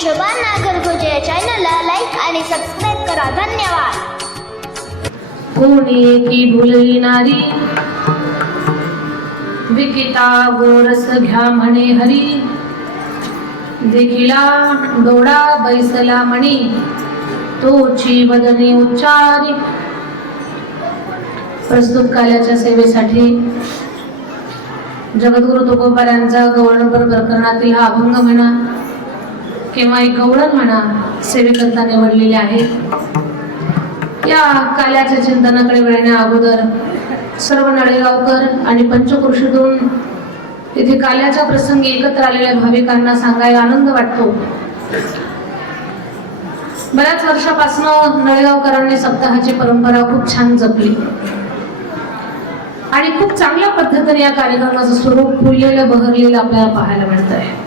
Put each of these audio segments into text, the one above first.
शोभा नागरगोजे या चॅनलला लाईक आणि सबस्क्राईब करा. धन्यवाद. कोणी की भुलली नारी विकिता गोरस घ्या म्हणे हरी देखिला डोळा बैसला म्हणी तोची वदनी उच्चारी. प्रस्तुत काल्याच्या सेवेसाठी जगद्गुरु तुकोबारायांचा गवळणपर प्रकरणातील हा अभंग म्हणा किंवा एक गवळण म्हणा सेवेकरता निवडलेले आहे. या काल्याच्या चिंतनाकडे वळण्या अगोदर सर्व नळेगावकर आणि पंचक्रोशीतून तिथे काल्याच्या प्रसंगी एकत्र आलेल्या भाविकांना सांगायला आनंद वाटतो. बऱ्याच वर्षापासून नळेगावकरांनी सप्ताहाची परंपरा खूप छान जपली आणि खूप चांगल्या पद्धतीने या कार्यक्रमाचं स्वरूप फुललेलं बहरलेलं आपल्याला पाहायला मिळत आहे.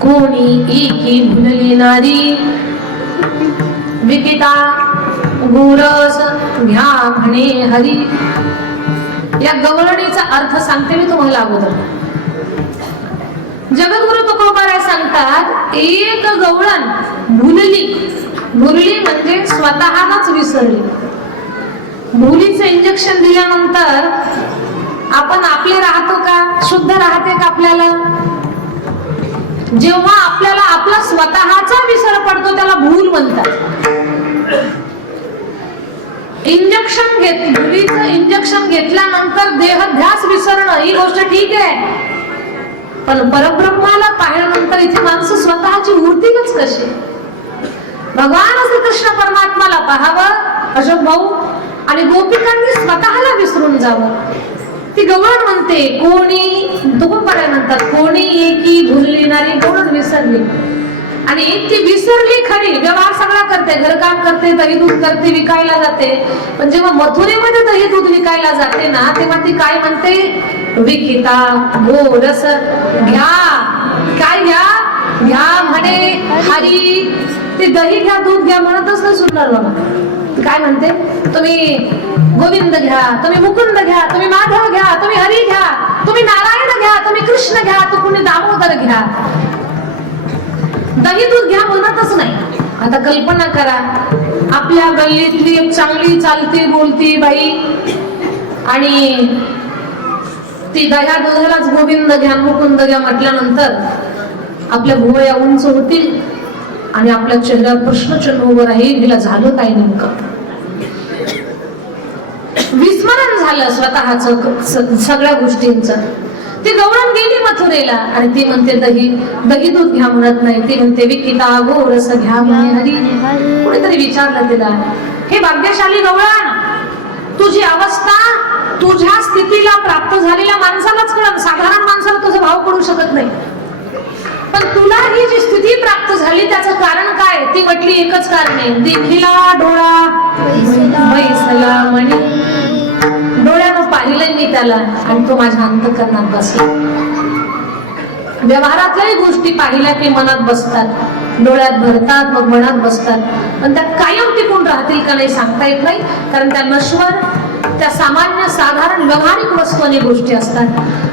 कोणी एकी भुलली नारी विकिता गोरस घ्या म्हणे हरी. या गवळणीचा अर्थ सांगते मी तुम्हाला अगोदर. जगद्गुरु तुकोबाराय सांगतात एक गवळण भुलली. भुलली म्हणजे स्वतःलाच विसरली. भुलीचं इंजेक्शन दिल्यानंतर आपण आपले राहतो का? शुद्ध राहते का आपल्याला? जेव्हा आपल्याला आपला स्वतःचा विसर पडतो त्याला भूल म्हणतात. भुलीचं इंजेक्शन घेतल्यानंतर देहध्यास विसरणं ही गोष्ट ठीक आहे, पण परब्रह्माला पाहिल्यानंतर इथे माणसं स्वतःची मूर्तीच कशी? भगवान श्रीकृष्ण परमात्माला पाहावं अशोक भाऊ आणि गोपिकांनी स्वतःला विसरून जावं. ती गवळण म्हणते कोणी तुकोबाराय म्हणतात कोणी एकी भुलली नारी गवळण विसरली. आणि एक ती विसरली खरी, व्यवहार सगळा करते, घरकाम करते, दही दूध करते, विकायला जाते, पण जेव्हा मथुरेमध्ये दही दूध विकायला जाते ना तेव्हा ती काय म्हणते? विकिता गोरस घ्या. काय घ्या? घ्या म्हणे हरी. ती दही घ्या दूध घ्या म्हणतच नाही सुटणार बाबा. काय म्हणते? तुम्ही गोविंद घ्या, तुम्ही मुकुंद घ्या, तुम्ही माधव घ्या, तुम्ही हरी घ्या, तुम्ही नारायण घ्या, तुम्ही कृष्ण घ्या, तुम्ही दामोदर घ्या. दही दूध घ्या म्हणतच नाही. आता कल्पना करा आपल्या गल्लीतली एक चांगली चालती बोलती बाई आणि ती दह्या दुधालाच गोविंद घ्या मुकुंद घ्या म्हटल्यानंतर आपल्या भुवया उंच होतील आणि आपल्या चेहऱ्यावर प्रश्नचिन्ह उभं राहील, हिला झालं काय नेमकं? विस्मरण झालं स्वतःच सगळ्या गोष्टींचं. ती गवळण गेली मथुरेला आणि ती म्हणते दही दूध घ्या म्हणत नाही, ती म्हणते विकिता गोरस घ्या म्हणे हरी. कोणीतरी विचारलं तिला, हे भाग्यशाली गवळण, तुझी अवस्था तुझ्या स्थितीला प्राप्त झालेल्या माणसालाच कळत, साधारण माणसाला तुझा भाव कळू शकत नाही, पण तुला ही जी स्थिती प्राप्त झाली त्याचं कारण काय? ती म्हटली एकच कारण आहे, देखिला डोळा बैसला म्हणे. डोळ्यानं पाहिलंय मी त्याला आणि तो माझ्या अंतःकरणात बसला. व्यवहारातल्याही गोष्टी पाहिल्या की मनात बसतात, डोळ्यात भरतात मग मनात बसतात, पण त्या कायम टिकून राहतील का नाही सांगता येत नाही, कारण त्या नश्वर त्या सामान्य साधारण व्यवहारिक वस्तू आणि गोष्टी असतात.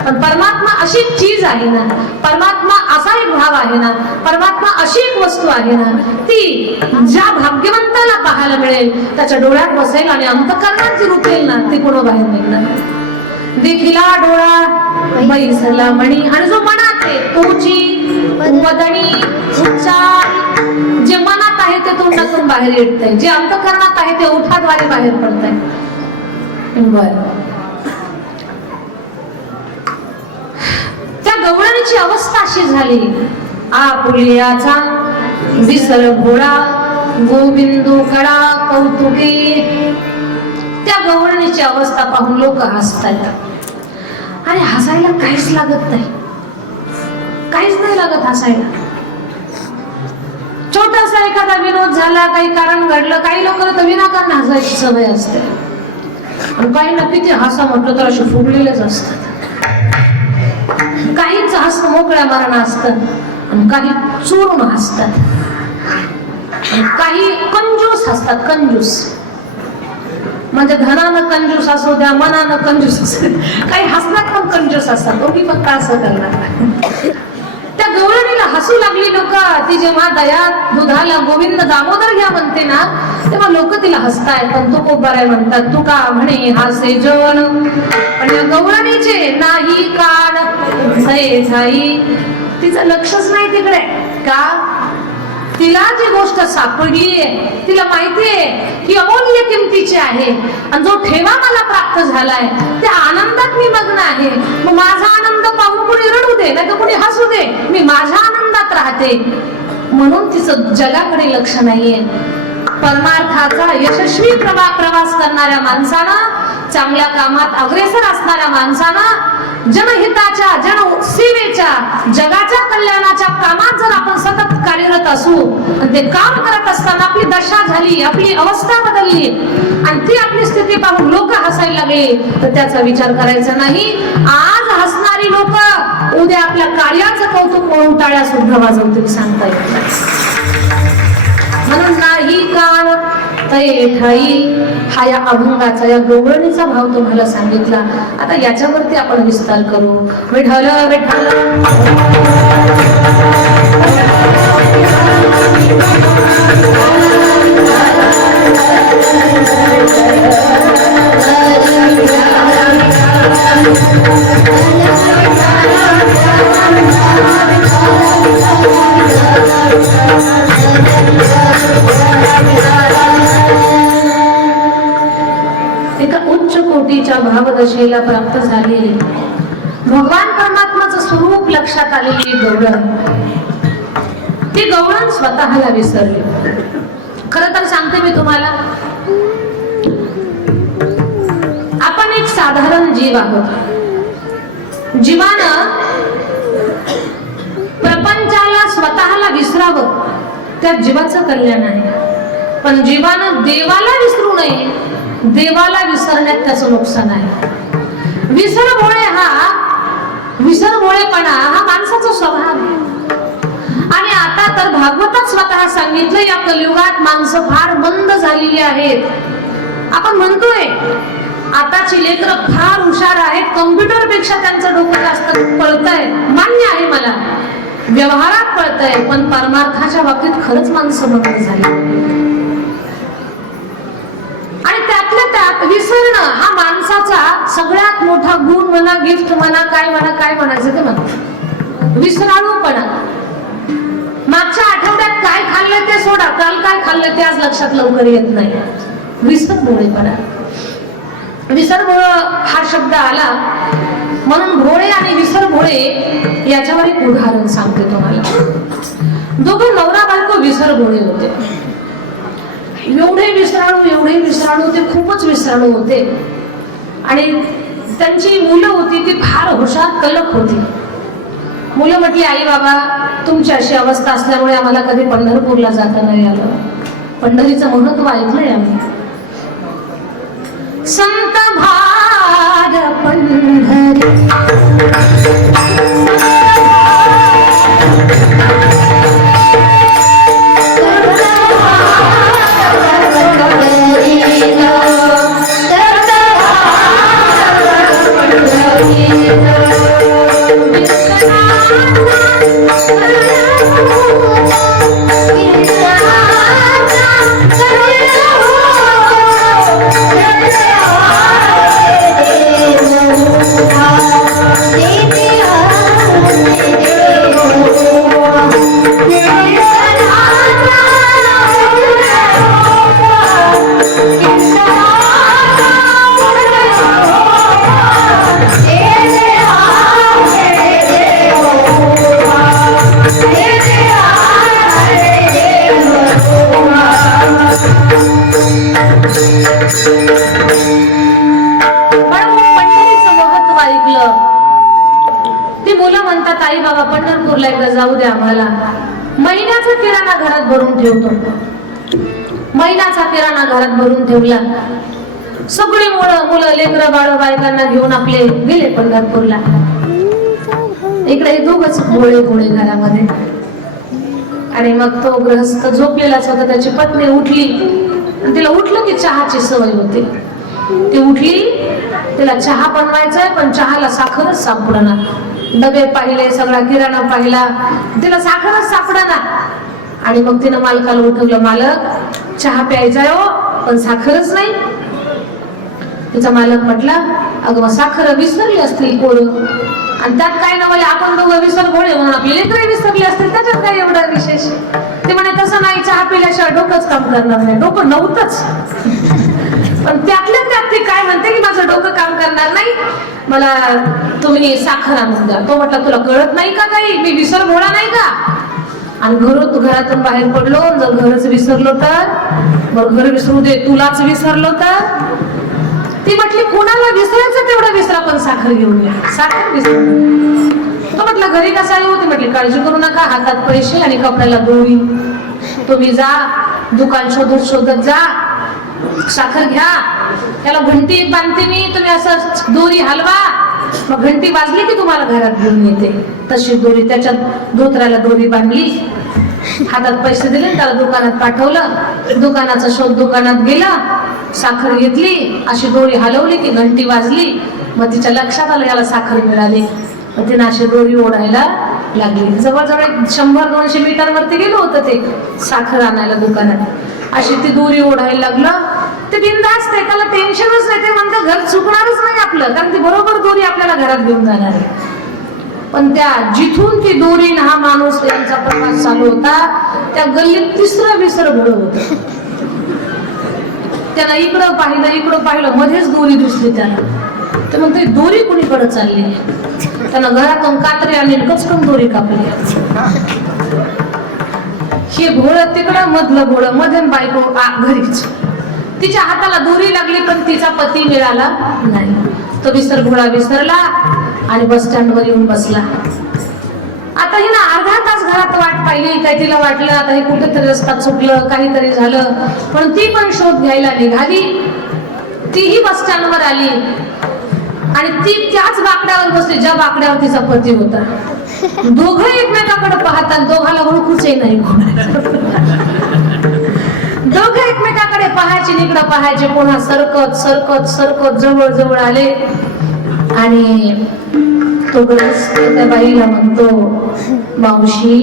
पण परमात्मा अशी एक चीज आहे ना, परमात्मा असा एक भाव आहे ना, परमात्मा अशी एक वस्तू आहे ना, ती ज्या भाग्यवंताला पाहायला मिळेल त्याच्या डोळ्यात बसेल आणि अंतःकरणात जी रुतेल ना ती कोण बाहेर निघणार. देखिला डोळा बैसला म्हणी. आणि जो मनात आहे तोची वदनी उच्चार. जे मनात आहे ते तोंडातून बाहेर येतंय, जे अंतःकरणात आहे ते ओठाद्वारे बाहेर पडतंय. त्या गवळणीची अवस्था अशी झाली, आपुल्याचा विसर भोळा गोविंदू कडा कौतुके. त्या गवळणीची अवस्था पाहून लोक हसतात आणि हसायला काहीच लागत नाही, काहीच नाही लागत हसायला. छोटासा एखादा विनोद झाला, काही कारण घडलं, काही लोकांना तर विनाकारण हसायची सवय असते आणि काही ना किती हसा म्हटलं तर असे फुगलेलेच असतात. काहीच हस मोकळ्या मरण असतं आणि काही चोरून हसतात, काही कंजूस हसतात. कंजूस म्हणजे धनानं कंजूस असू द्या, मनानं कंजूस असू द्या, काही हसण्यात पण कंजूस असतात. दोघी फक्त असं करणार. त्या गवळणीला हसू लागली लोक, ती जेव्हा दया दुधाला गोविंद दामोदर घ्या म्हणते ना, तेव्हा लोक तिला हसतायत, पण तो खूप बराय म्हणतात. तू का म्हणे हासे जन, पण या गवळणीचे नाही कान हये ठाई. तिचं लक्षच नाही तिकडे. का? तिला जी गोष्ट सापडलीये, तिला माहितीये की अमूल्य किमतीची आहे, आणि जो ठेवा मला प्राप्त झालाय त्या आनंदात मी मग्न आहे. मग माझा आनंद पाहून कोणी रडू दे, नाही तर कोणी हसू दे, मी माझ्या आनंदात राहते. म्हणून तिचं जगाकडे लक्ष नाहीये. परमार्थाचा यशस्वी प्रवास करणाऱ्या माणसानं, चांगल्या कामात अग्रेसर असणाऱ्या माणसानं, जनहिताच्या जनसेवेच्या जगाच्या कल्याणाच्या कामात जर आपण सतत कार्यरत असू, ते काम करत असताना आपली दशा झाली, आपली अवस्था बदलली आणि ती आपली स्थिती पाहून लोक हसायला लागले, तर त्याचा विचार करायचा नाही. आज हसणारी लोक उद्या आपल्या कार्याचं कौतुक म्हणून टाळ्या सुद्धा वाजवतील, सांगता येत नाही. म्हणून नाही कान तये ठाई, हा या अभंगाचा, या गवळणीचा भाव तुम्हाला सांगितला. आता याच्यावरती आपण विस्तार करू. विठ्ठल विठ्ठल एका उच्च कोटीच्या भावदशेला प्राप्त झालेली, भगवान परमात्माचं स्वरूप लक्षात आलेली गवळण, ती गवळण स्वतःला विसरली. खरं तर सांगते मी तुम्हाला, आपण एक साधारण जीव आहोत. जीवानं प्रपंचाला स्वतःला विसरावं, त्या जीवाचं कल्याण आहे. पण जीवानं देवाला विसरू नये, देवाला विसरण्यात त्याचं नुकसान आहे. विसरभोळेपणा हा माणसाचा स्वभाव आहे. आणि आता तर भागवतात स्वतः सांगितलं, या कलियुगात माणसं फार मंद झालेली आहेत. आपण म्हणतोय आताची लेकरं फार हुशार आहेत, कम्प्युटर पेक्षा त्यांचं डोकं जास्त पळतंय, मान्य आहे मला, व्यवहारात पळतंय, पण परमार्थाच्या बाबतीत खरंच माणसं मंद झाली. आणि त्यातल्या त्यात विसरणं हा माणसाचा सगळ्यात मोठा गुण म्हणा, गिफ्ट म्हणा, काय म्हणायचं ते म्हणा. विसराळूपणा. मागच्या आठवड्यात काय खाल्लं ते सोडा, काल काय खाल्लं ते आज लक्षात लवकर येत नाही. विसरभोळेपणा. विसरभोळ हा शब्द आला म्हणून भोळे आणि विसरभोळे याच्यावर एक उदाहरण सांगते तुम्हाला. दोघं नवरा बायको विसरभोळे होते. एवढे विसराळू ते खूपच विसराळू होते. आणि त्यांची मुलं होती ती फार हुशार कलक होती. मुलं म्हटली, आई बाबा तुमची अशी अवस्था असल्यामुळे आम्हाला कधी पंढरपूरला जाता नाही आलं. पंढरीचं महत्व ऐकलंय आम्ही. संत भार पंढरी जाऊ द्या आम्हाला. महिन्याचा किराणा घरात भरून ठेवतो. महिन्याचा किराणा घरात भरून ठेवला. सगळी मुलं लेकरं बाळ बायकांना घेऊन आपले गेले पंढरपूरला. इकडे दोघच भोळे घरामध्ये. आणि मग तो गृहस्थ झोपलेलाच होता. त्याची पत्नी उठली आणि तिला उठलं की चहाची सवय होती. ती उठली, तिला चहा बनवायचाय पण चहाला साखरच सापडणार. डबे पाहिले, सगळा किराणा पाहिला, तिला साखरच सापडा. आणि मग तिनं मालकाला उठवलं, मालक चहा प्यायचा आहे हो, पण साखरच नाही. तिचा मालक म्हटला, अगं मग साखर विसरली असतील पोरं, आणि त्यात काय नवले आपण दोघं विसरभोळे म्हणून आपले लेकरही विसरले असतील, त्याच्यात काय एवढं विशेष. ते म्हणे तसं नाही, चहा पिल्याशिवाय डोकंच काम करणार नाही. डोकं नव्हतंच, पण त्यातल्या त्यात ती काय म्हणते की माझं डोकं काम करणार नाही, मला तुम्ही साखर आणून द्या. तो म्हटला, तुला कळत नाही का काही, मी विसरभोळा नाही का. आणि घरातून बाहेर पडलो, जर घरच विसरलो तर, मग घर विसरू दे, तुलाच विसरलो तर. ती म्हटली, कोणाला विसरायचं तेवढं विसरा, पण साखर घेऊन या. साखर विसर. तो म्हटला, घरी कसा येऊ. ती म्हटली, काळजी करू नका, हातात पैसे आणि कपड्याला दोरी. तुम्ही जा, दुकान शोधत शोधत जा, साखर घ्या, त्याला घंटी बांधते मी, तुम्ही असं दोरी हलवा, मग घंटी वाजली की तुम्हाला घरात घेऊन येते. तशी दोरी, त्याच्यात धोत्राला दोरी बांधली, हातात पैसे दिले, त्याला दुकानात पाठवलं. दुकानाचा शोध दुकानात गेला, साखर घेतली, अशी दोरी हलवली की घंटी वाजली. मग तिच्या लक्षात आलं याला साखर मिळाली. मग तिने अशी दोरी ओढायला लागली. जवळजवळ 100-200 मीटर वरती गेलो होतं ते साखर आणायला दुकानात. अशी ती दोरी ओढायला लागलं. ते बिनधास्त आहे, त्याला टेन्शनच नाही. ते म्हणतं घर चुकणारच नाही आपलं, कारण ती बरोबर दोरी आपल्याला घरात घेऊन जाणार आहे. पण त्या जिथून ती दोरी हा माणूस यांचा प्रवास चालू होता, त्या गल्लीत तिसरं विसरभोळं होतं. त्याला इकडं पाहिलं, मध्येच दोरी दिसली त्याला. ते म्हणते, दोरी कुणीकडे चालली. त्यानं घरातून कात्री आणि कचकन दोरी कापली. हे भोळं तिकडं, मधलं भोळं, मध्ये बायको घरीच. तिच्या हाताला दोरी लागली, पण तिचा पती मिळाला नाही. तो विसरभोळा विसरला आणि बस स्टँडवर येऊन बसला. आता ही ना अर्धा तास घरात वाट पाहिली. काय तिला वाटलं आता हे कुठेतरी रस्ता चुकलं, काहीतरी झालं. पण ती पण शोध घ्यायला निघाली. तीही बस स्टँडवर आली आणि ती त्याच बाकड्यावर बसली ज्या बाकड्यावर तिचा पती होता. दोघं एकमेकाकडे पाहतात, दोघाला ओळखूचही नाही. दोघं एकमेकाकडे पाहायचे, इकडं पाहायचे, पुन्हा सरकत सरकत सरकत जवळ जवळ आले. आणि तो ग्रस्त त्या बाईला म्हणतो, मावशी.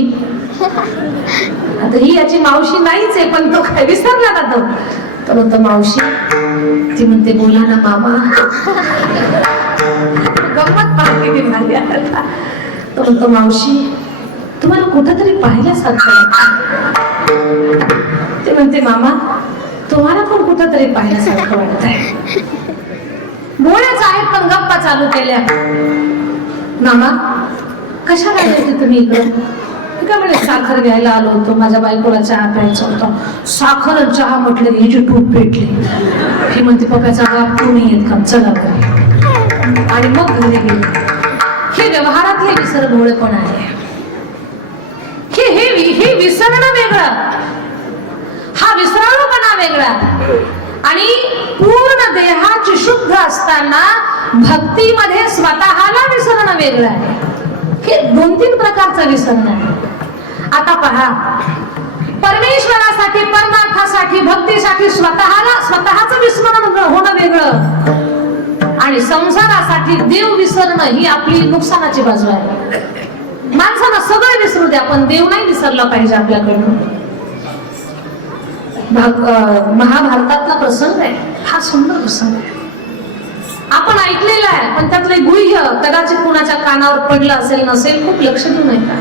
आता ही याची मावशी नाहीच आहे, पण तो काय विसरला ना तो म्हणतो, मावशी. ती म्हणते, बोला ना मामा. गंमत पाहते ती माझ्या. तो म्हणतो, मावशी तुम्हाला कुठंतरी पाहिल्यासारखं वाटतं. ते म्हणते, मामा तुम्हाला पण कुठंतरी पाहिल्यासारखं वाटतंय. बोलच आहेत पण गप्पा चालू केल्या. मामा कशाला येते तुम्ही इकडं. का म्हणजे साखर घ्यायला आलो होतो, माझ्या बायकोला चहा प्यायचा होता. साखर आणि चहा म्हटलं की हिची टूप पेटली. ही म्हणते, पप्याचा बाप तू नाही येत का, चला घरी. आणि मग घरी गेले. हे व्यवहारातले विसरभोळेपण आहे. हे विसरणं वेगळं, हा विसराळूपणा वेगळा. आणि पूर्ण देहाची शुद्ध असताना भक्तीमध्ये स्वतःला विसरणं वेगळं आहे. हे 2-3 प्रकारचं विसरणं आहे. आता पहा, परमेश्वरासाठी, परमार्थासाठी, भक्तीसाठी स्वतःचं विस्मरण होणं वेगळं, आणि संसारासाठी देव विसरणं ही आपली नुकसानाची बाजू आहे. माणसाला सगळं विसरू द्या, पण देव नाही विसरला पाहिजे आपल्याकडून. महाभारतातला प्रसंग आहे, हा सुंदर प्रसंग आहे. आपण ऐकलेला आहे, पण त्यातले गुह्य कदाचित कुणाच्या कानावर पडलं असेल नसेल, खूप लक्ष देऊ नये का.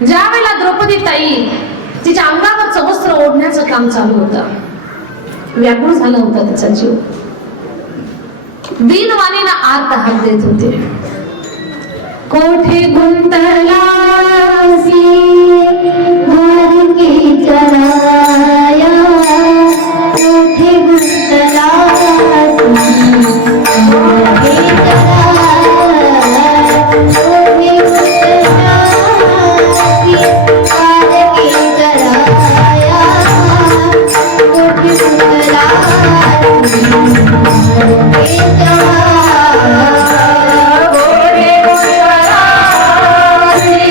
ज्या वेळेला द्रौपदी ताई तिच्या अंगावरचं वस्त्र ओढण्याचं काम चालू होतं, व्याकुळ झाला होता तिचा जीव. दीनवाणीला आर्त हात देत होते. कोठे गुंतलासी की चराया, कोठे गुंतलासी कोठे गुंतलासी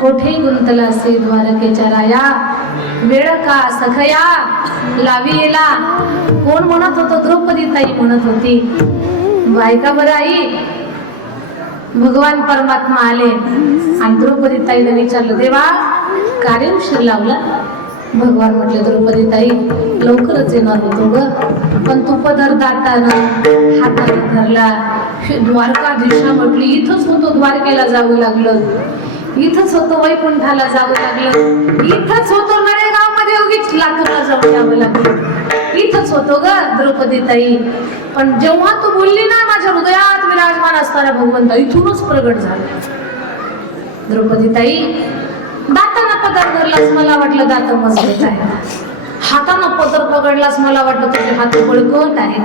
कोठे गुंतला से द्वारकेच्या राया, वेळ का सखया लावी येला. कोण म्हणत होतो? द्रौपदी ताई म्हणत होती. बायका बरं आई, भगवान परमात्मा आले आणि द्रौपदी ताईला विचारलं, देवा कार्य उशीर लावला? भगवान म्हटले, द्रौपदी ताई लवकरच येणार होतो ग, पण तू पदर दातानं हाताने धरला. द्वारका दिशा म्हटली, इथंच होतो, द्वारकेला जावं लागलं. इथंच होतो, वैकुंठाला जावं लागलं. इथंच होतो, नळेगाव मध्ये उगीच लातूरला जाऊन यावं लागलं. इथंच होतो ग द्रौपदी ताई. पण जेव्हा तू बोलली ना, माझ्या हृदयात विराजमान असताना भगवंत इथूनच प्रगट झाला. द्रौपदी ताई दाताना पदर धरलास, मला वाटलं दात मजबूत आहे. हातानं पदर पकडलास, मला वाटतं तुझे हात बळकट आहे.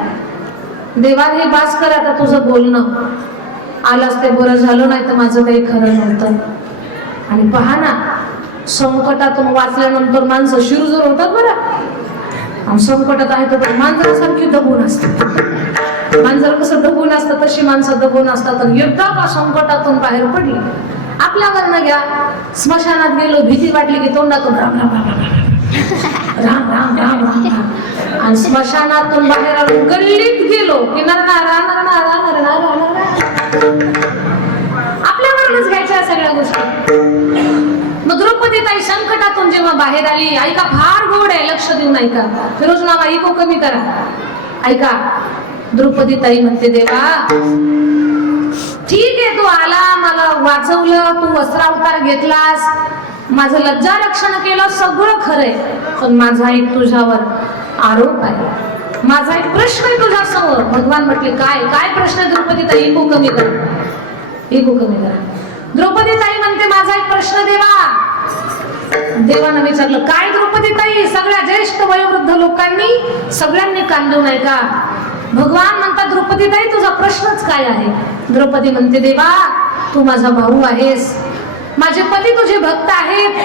देवा हे बास कर आता तुझं बोलणं. आलास ते बरं झालं, नाही तर माझं काही खरं नव्हतं. आणि पहा ना, संकटातून वाचल्यानंतर माणसं शिरजोर होतात बरं. आणि संकटात आहे तर मांजरासारखी दबून असतात. मांजर कसं दबून असतं तशी माणसं दबून असतात. आणि एकदा का संकटातून बाहेर पडली, आपल्यावरनं घ्या, स्मशानात गेलो, भीती वाटली की तोंडातून राम राम राम राम राम राम राम राम. आणि स्मशानातून बाहेर आलो, गल्लीत गेलो की आपल्यावरच घ्यायच्या सगळ्या गोष्टी. मग द्रौपदी ताई संकटातून जेव्हा बाहेर आली, ऐका फार गोड आहे, लक्ष देऊन ऐका. फिरोज नावा इको कमी करा, ऐका. द्रौपदी ताई म्हणते, देवा ठीक आहे, तू आला, मला वाचवलं, तू वस्त्रावतार घेतलास, माझं लज्जा रक्षण केलं, सगळं खरंय. पण माझा एक तुझ्यावर आरोप आहे, माझा एक प्रश्न आहे तुझ्या समोर. भगवान म्हटले, काय काय प्रश्न आहे द्रौपदी ताई? इको कमी करा, इको कमी करा. द्रौपदी ताई म्हणते, माझा एक प्रश्न देवा. देवानं विचारलं, काय द्रौपदी ताई? सगळ्या ज्येष्ठ वयोवृद्ध लोकांनी सगळ्यांनी कान देऊन ऐका. भगवान म्हणतात, द्रौपदी ताई तुझा प्रश्नच काय आहे? द्रौपदी म्हणते, देवा तू माझा भाऊ आहेस, माझे पती तुझे भक्त आहेत.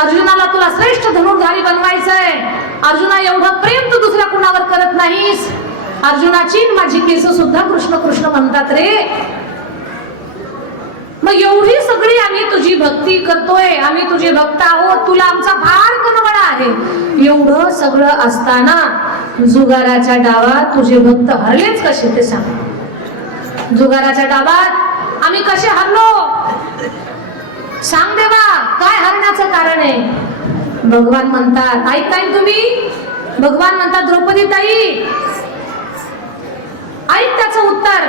अर्जुनाला तुला श्रेष्ठ धनुर्धारी बनवायचंय. अर्जुना एवढं प्रेम तू दुसऱ्या कुणावर करत नाहीस. अर्जुनाची माझी केस सुद्धा कृष्ण कृष्ण म्हणतात रे. मग एवढी सगळी आम्ही तुझी भक्ती करतोय, आम्ही तुझे भक्त आहोत, तुला आमचा फार कनवळा आहे. एवढं सगळं असताना जुगाराच्या डावात तुझे भक्त हरलेच कसे ते सांग. जुगाराच्या डावात आम्ही कसे हरलो सांग देवा, काय हरण्याचं कारण आहे? भगवान म्हणतात, ऐकताय तुम्ही? भगवान म्हणतात, द्रौपदी ताई ऐक त्याचं उत्तर.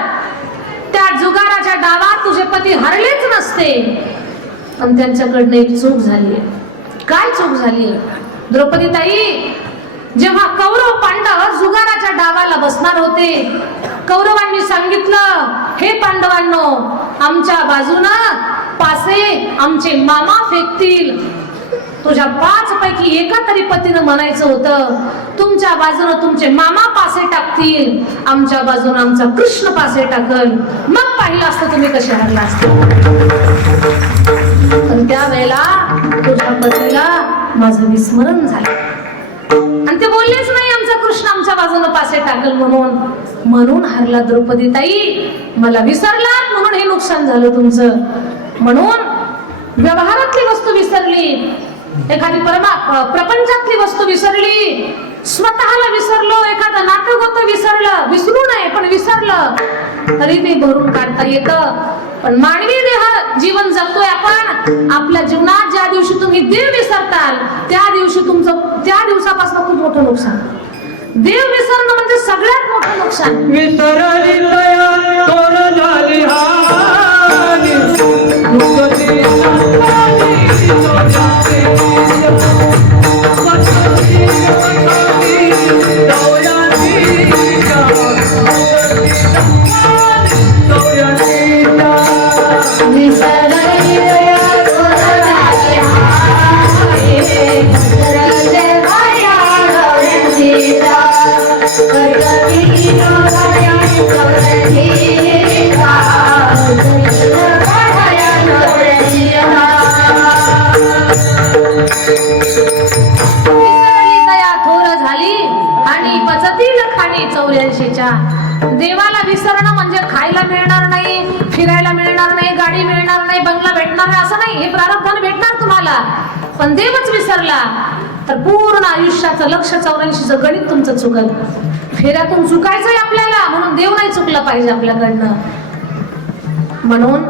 त्या जुगाराच्या डावात तुझे पती हरलेच नसते, पण त्यांच्याकडनं एक चूक झाली. काय चूक झाली? द्रौपदी ताई, जेव्हा कौरव पांडव जुगाराच्या डावाला बसणार होते, कौरवांनी सांगितलं, हे पांडवांनो, आमच्या बाजूनं पासे आमचे मामा फेकतील. तुझ्या 5 पैकी एका तरी पतीनं म्हणायचं होतं, तुमच्या बाजूनं तुमचे मामा पासे टाकतील, आमच्या बाजूनं आमचा कृष्ण पासे टाकल. मग पाहिलं असतं तुम्ही कसे हरला असतं. पण त्यावेळेला तुझ्या पतीला माझं विस्मरण झालं आणि ते बोललेच नाही, आमचा कृष्ण आमच्या बाजूनं पासे टाकल म्हणून हरला. द्रौपदी ताई, मला विसरलात म्हणून हे नुकसान झालं तुमचं. म्हणून व्यवहारातली वस्तू विसरली, एखादी प्रपंचातली वस्तू विसरली, स्वतःला विसरलो, एखादं नाटक होतं विसरलं, विसरू नये पण विसरलं तरी ते भरून काढता येतं. पण मानवी देह जीवन जगतोय आपण, आपल्या जीवनात ज्या दिवशी तुम्ही देव विसरताल त्या दिवसापासून खूप मोठं नुकसान. देव विसरणं म्हणजे सगळ्यात मोठं नुकसान. विसरली दया तोर झाली हानी, मुक्ती देवाला विसरणं म्हणजे खायला मिळणार नाही, फिरायला मिळणार नाही, गाडी मिळणार नाही, बंगला भेटणार नाही असं नाही. हे प्रारब्धाने भेटणार तुम्हाला, पण देवच विसरला तर पूर्ण आयुष्याचं लक्ष 84चं गणित तुमचं चुकल. फेऱ्यातून चुकायचंय आपल्याला, म्हणून देव नाही चुकला पाहिजे आपल्याकडनं. म्हणून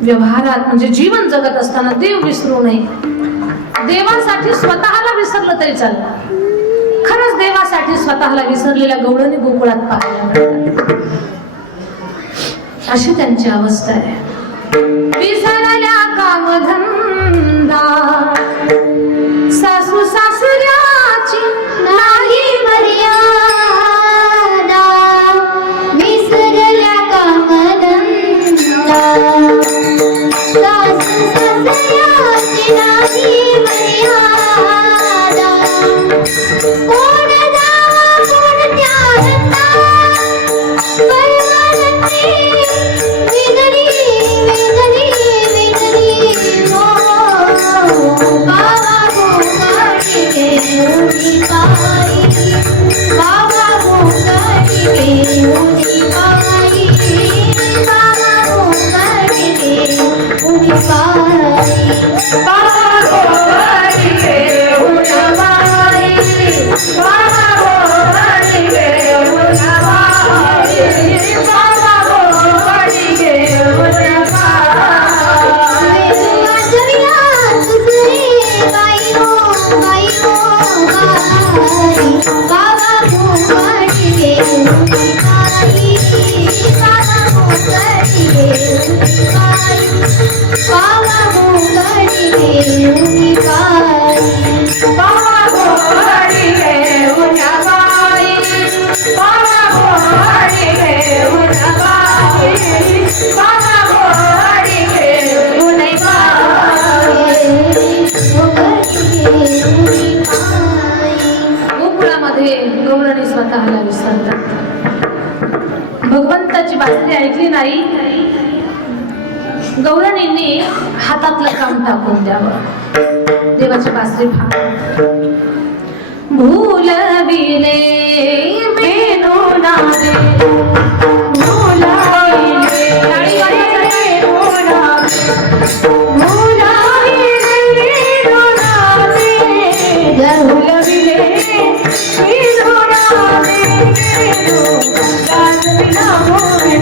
व्यवहारात म्हणजे जीवन जगत असताना देव विसरू नये. देवासाठी स्वतःला विसरलं तरी चालतं, खरंच देवासाठी स्वतःला विसरलेल्या गवळणी गोकुळात पाहायला मिळतात. अशी त्यांची अवस्था आहे. विसरल्या कामधंदा, सासू सासऱ्याची नाही मर्यादा. विसरल्या कामधंदा, सासू सासऱ्याची नाही मर्यादा. गौरणींनी हातातलं काम टाकून द्यावं. देवाची बासरी फार भूलविले मेनू नावे भूलविले टाळी वाजवायची. भूलविले मेनू नावे भूलविले मेनू नावे गाजविला मोरे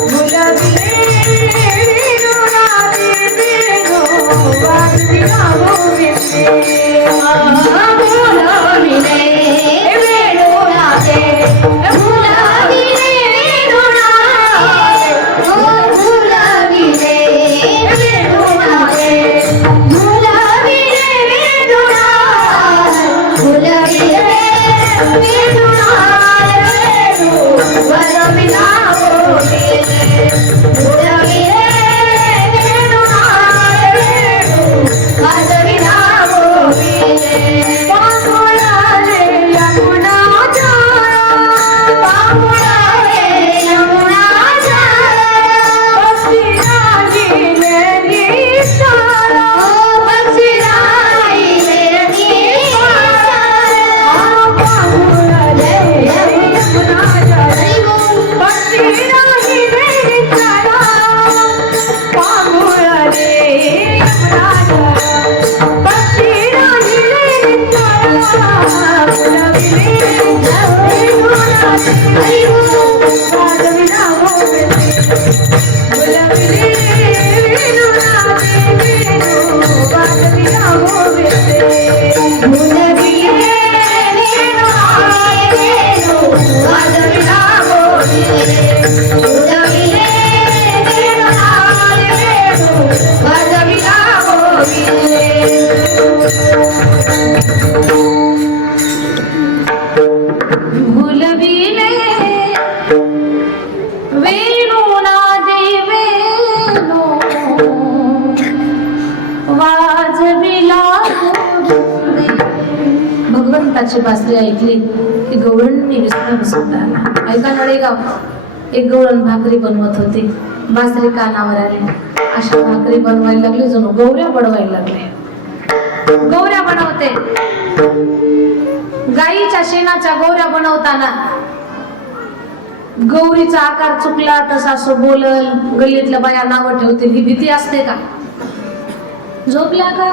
भूलविले मेनू नावे गाजविला मोरे भगवंताची बासरी ऐकली की गवळणी विसरून बसवता आला. ऐका नळेगाव एक गवळण भाकरी बनवत होती. बासरी कानावर आली. अशा भाकरी बनवायला लागली जणू गौऱ्या बनवायला लागले. गौऱ्या बनवते. गाईच्या शेणाच्या गौऱ्या बनवताना गौरीचा आकार चुकला तर सासू बोलल, गल्लीतल्या बाया नावं ठेवतील, ही भीती असते का? झोपल्या का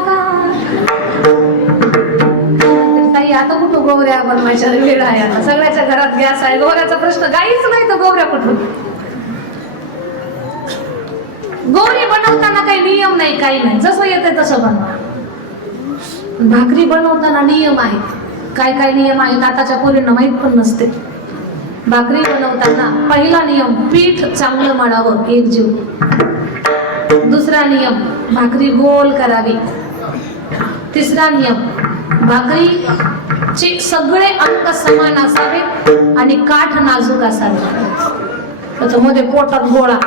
ताई, आता कुठं गौऱ्या बनवायच्या वेळ आहे? आता सगळ्याच्या घरात गॅस आहे. गौऱ्याचा प्रश्न गाईच नाही तर गौऱ्या कुठून? गौरी बनवताना काही नियम नाही, काही नाही, जसं येते तसं बनवा. भाकरी बनवताना नियम आहेत. काय काय नियम आहेत आताच्या पोरींना माहित पण नसते. भाकरी बनवताना पहिला नियम, पीठ चांगलं मळावं एकजीव. दुसरा नियम, भाकरी गोल करावी. तिसरा नियम, भाकरीचे सगळे अंक समान असावे आणि काठ नाजूक असावे. त्याच्यामध्ये पोटात गोळा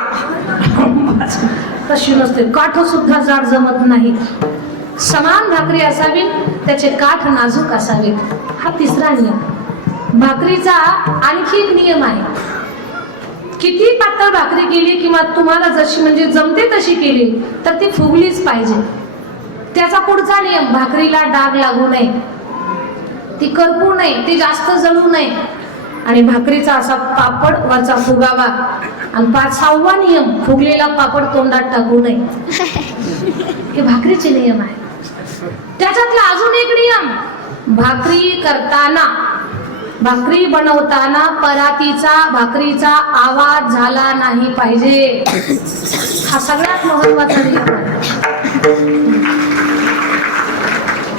तशी नसते, काठ सुद्धा जाड जमत नाही. समान भाकरी असावी, त्याचे काठ नाजूक असावेत. हा तिसरा नियम. भाकरीचा आणखी एक नियम आहे, किती पातळ भाकरी केली किंवा तुम्हाला जशी म्हणजे जमते तशी केली तर ती फुगलीच पाहिजे. त्याचा पुढचा नियम, भाकरीला डाग लागू नये, ती करपू नये, ती जास्त जळू नये आणि भाकरीचा असा पापड वरचा फुगावा. आणि 6वा नियम, फुगलेला पापड तोंडात टाकू नये. हे भाकरीचे नियम आहे. त्याच्यातला अजून एक नियम, भाकरी करताना, भाकरी बनवताना परातीचा भाकरीचा आवाज झाला नाही पाहिजे. हा सगळ्यात महत्वाचा नियम आहे.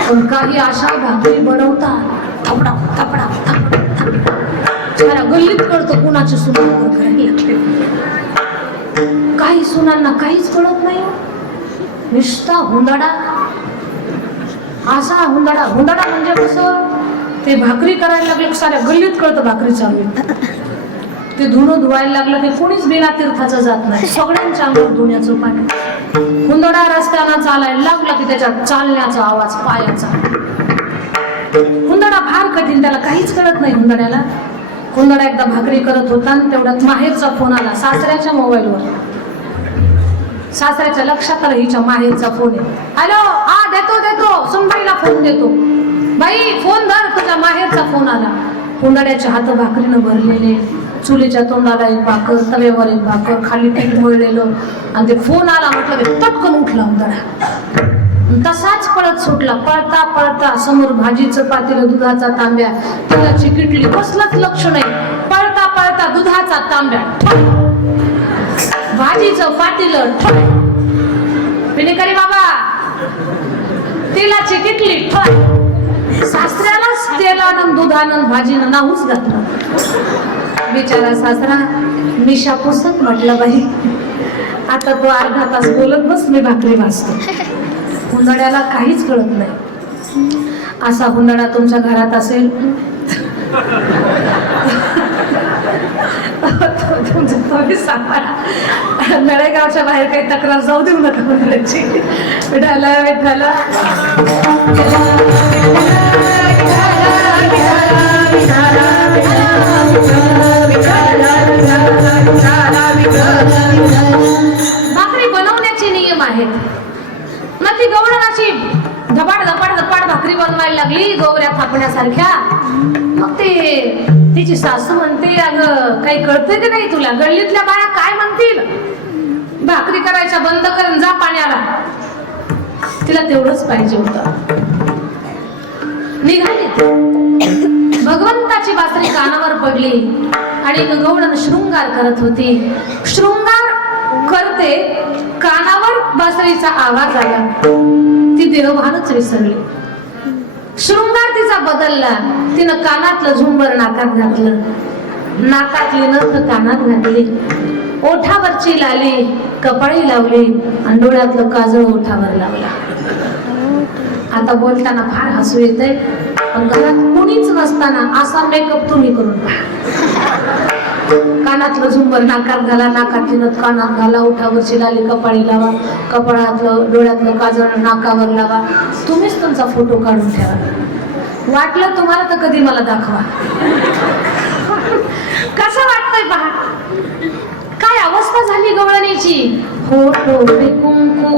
पण काही अशा भाकरी बनवतात थपडा थपडा थपडा, गल्लीत कळतो कुणाची सुना करायला. काही सुनांना काहीच कळत नाही, नुसता हुंदडा. असा हुंदडा, हुंदडा म्हणजे कसं, ते भाकरी करायला लागले साऱ्या गल्लीत कळतं भाकरी चालू. ते धुणं धुवायला लागलं की कोणीच बिना तीर्थाचं जात नाही, सगळ्यांच्या अंगावर धुण्याचं पाणी. हुंदडा रस्त्यानं चालायला लागला की त्याच्यात चालण्याचा आवाज, पायाचा. हुंदडा फार कठीण, त्याला काहीच कळत नाही हुंदड्याला. हुंदडा एकदा भाकरी करत होता आणि तेवढ्यात माहेरचा फोन आला सासऱ्याच्या मोबाईलवर. सासऱ्याच्या लक्षात आलं हिच्या माहेरचा फोन आहे. हॅलो, हा देतो सुनबाईला फोन देतो. बाई फोन धर, तुझ्या माहेरचा फोन आला. हुंदाड्याचे हात भाकरीनं भरलेले, चुलीच्या तोंडाला एक भाकर, तव्यावर एक भाकर, खाली पीठ मळलेलं, आणि ते फोन आला म्हटलं की पटकन उठला हुंदाडा. तसाच पळत सुटला. पळता पळता समोर भाजीचं पातेलं, दुधाचा तांब्या, तिला चिकिटली, कसलंच लक्ष नाही. पळता पळता दुधाचा तांब्या, भाजीचं पातेलं, पिणेकरी बाबा तिला चिकिटली. सासऱ्यालाच तेलानं दुधानं भाजीनं नाहूच घातलं. बिचारा सासरा मिशा पुसत म्हटलं, बाई आता तो अर्धा तास बोलत बस, मी भाकरी भाजतो. हुंदड्याला काहीच कळत नाही. असा हुंदडा तुमच्या घरात असेल तुमचं तुम्ही सांगा. नळेगावच्या बाहेर काही तक्रार जाऊ देऊ नका हुंदड्याची. विठाला विठाला भाकरी बनवण्याचे नियम आहेत. मग ती गवळणाची धपाड धपाड धपाड भाकरी बनवायला लागली, गवऱ्या थापण्यासारख्या. मग ते तिची सासू म्हणते, अगं काही कळतंय की नाही तुला? गल्लीतल्या बाया काय म्हणतील? भाकरी करायच्या बंद करून जा पाण्याला. तिला तेवढंच पाहिजे होतं. निघाली. भगवंताची बासरी कानावर पडली आणि गवळण शृंगार करत होती. शृंगार करते, कानावर बासरीचा आवाज आला. ती देहभानच विसरली. शृंगार तिचा बदलला. तिनं कानातलं झुंबर नाकात घातलं, नाकातली नथ कानात घातली, ओठावरची लाली कपाळी लावली आणि डोळ्यातलं काजळ ओठावर लावला. आता बोलताना फार हसू येतंय, पण घरात कोणीच नसताना असा मेकअप तुम्ही करून पहा. कानातलं झुंबर नाकात घाला, नाकातली नथ कानात घाला, ओठावरची लाली कपाळी लावा, कपाळातलं डोळ्यातलं काजळ नाकावर लावा. तुम्हीच तुमचा फोटो काढून ठेवा. वाटलं तुम्हाला तर कधी मला दाखवा. कसं वाटतंय पहा. काय अवस्था झाली गवळणीची. होठो पे कुंकू,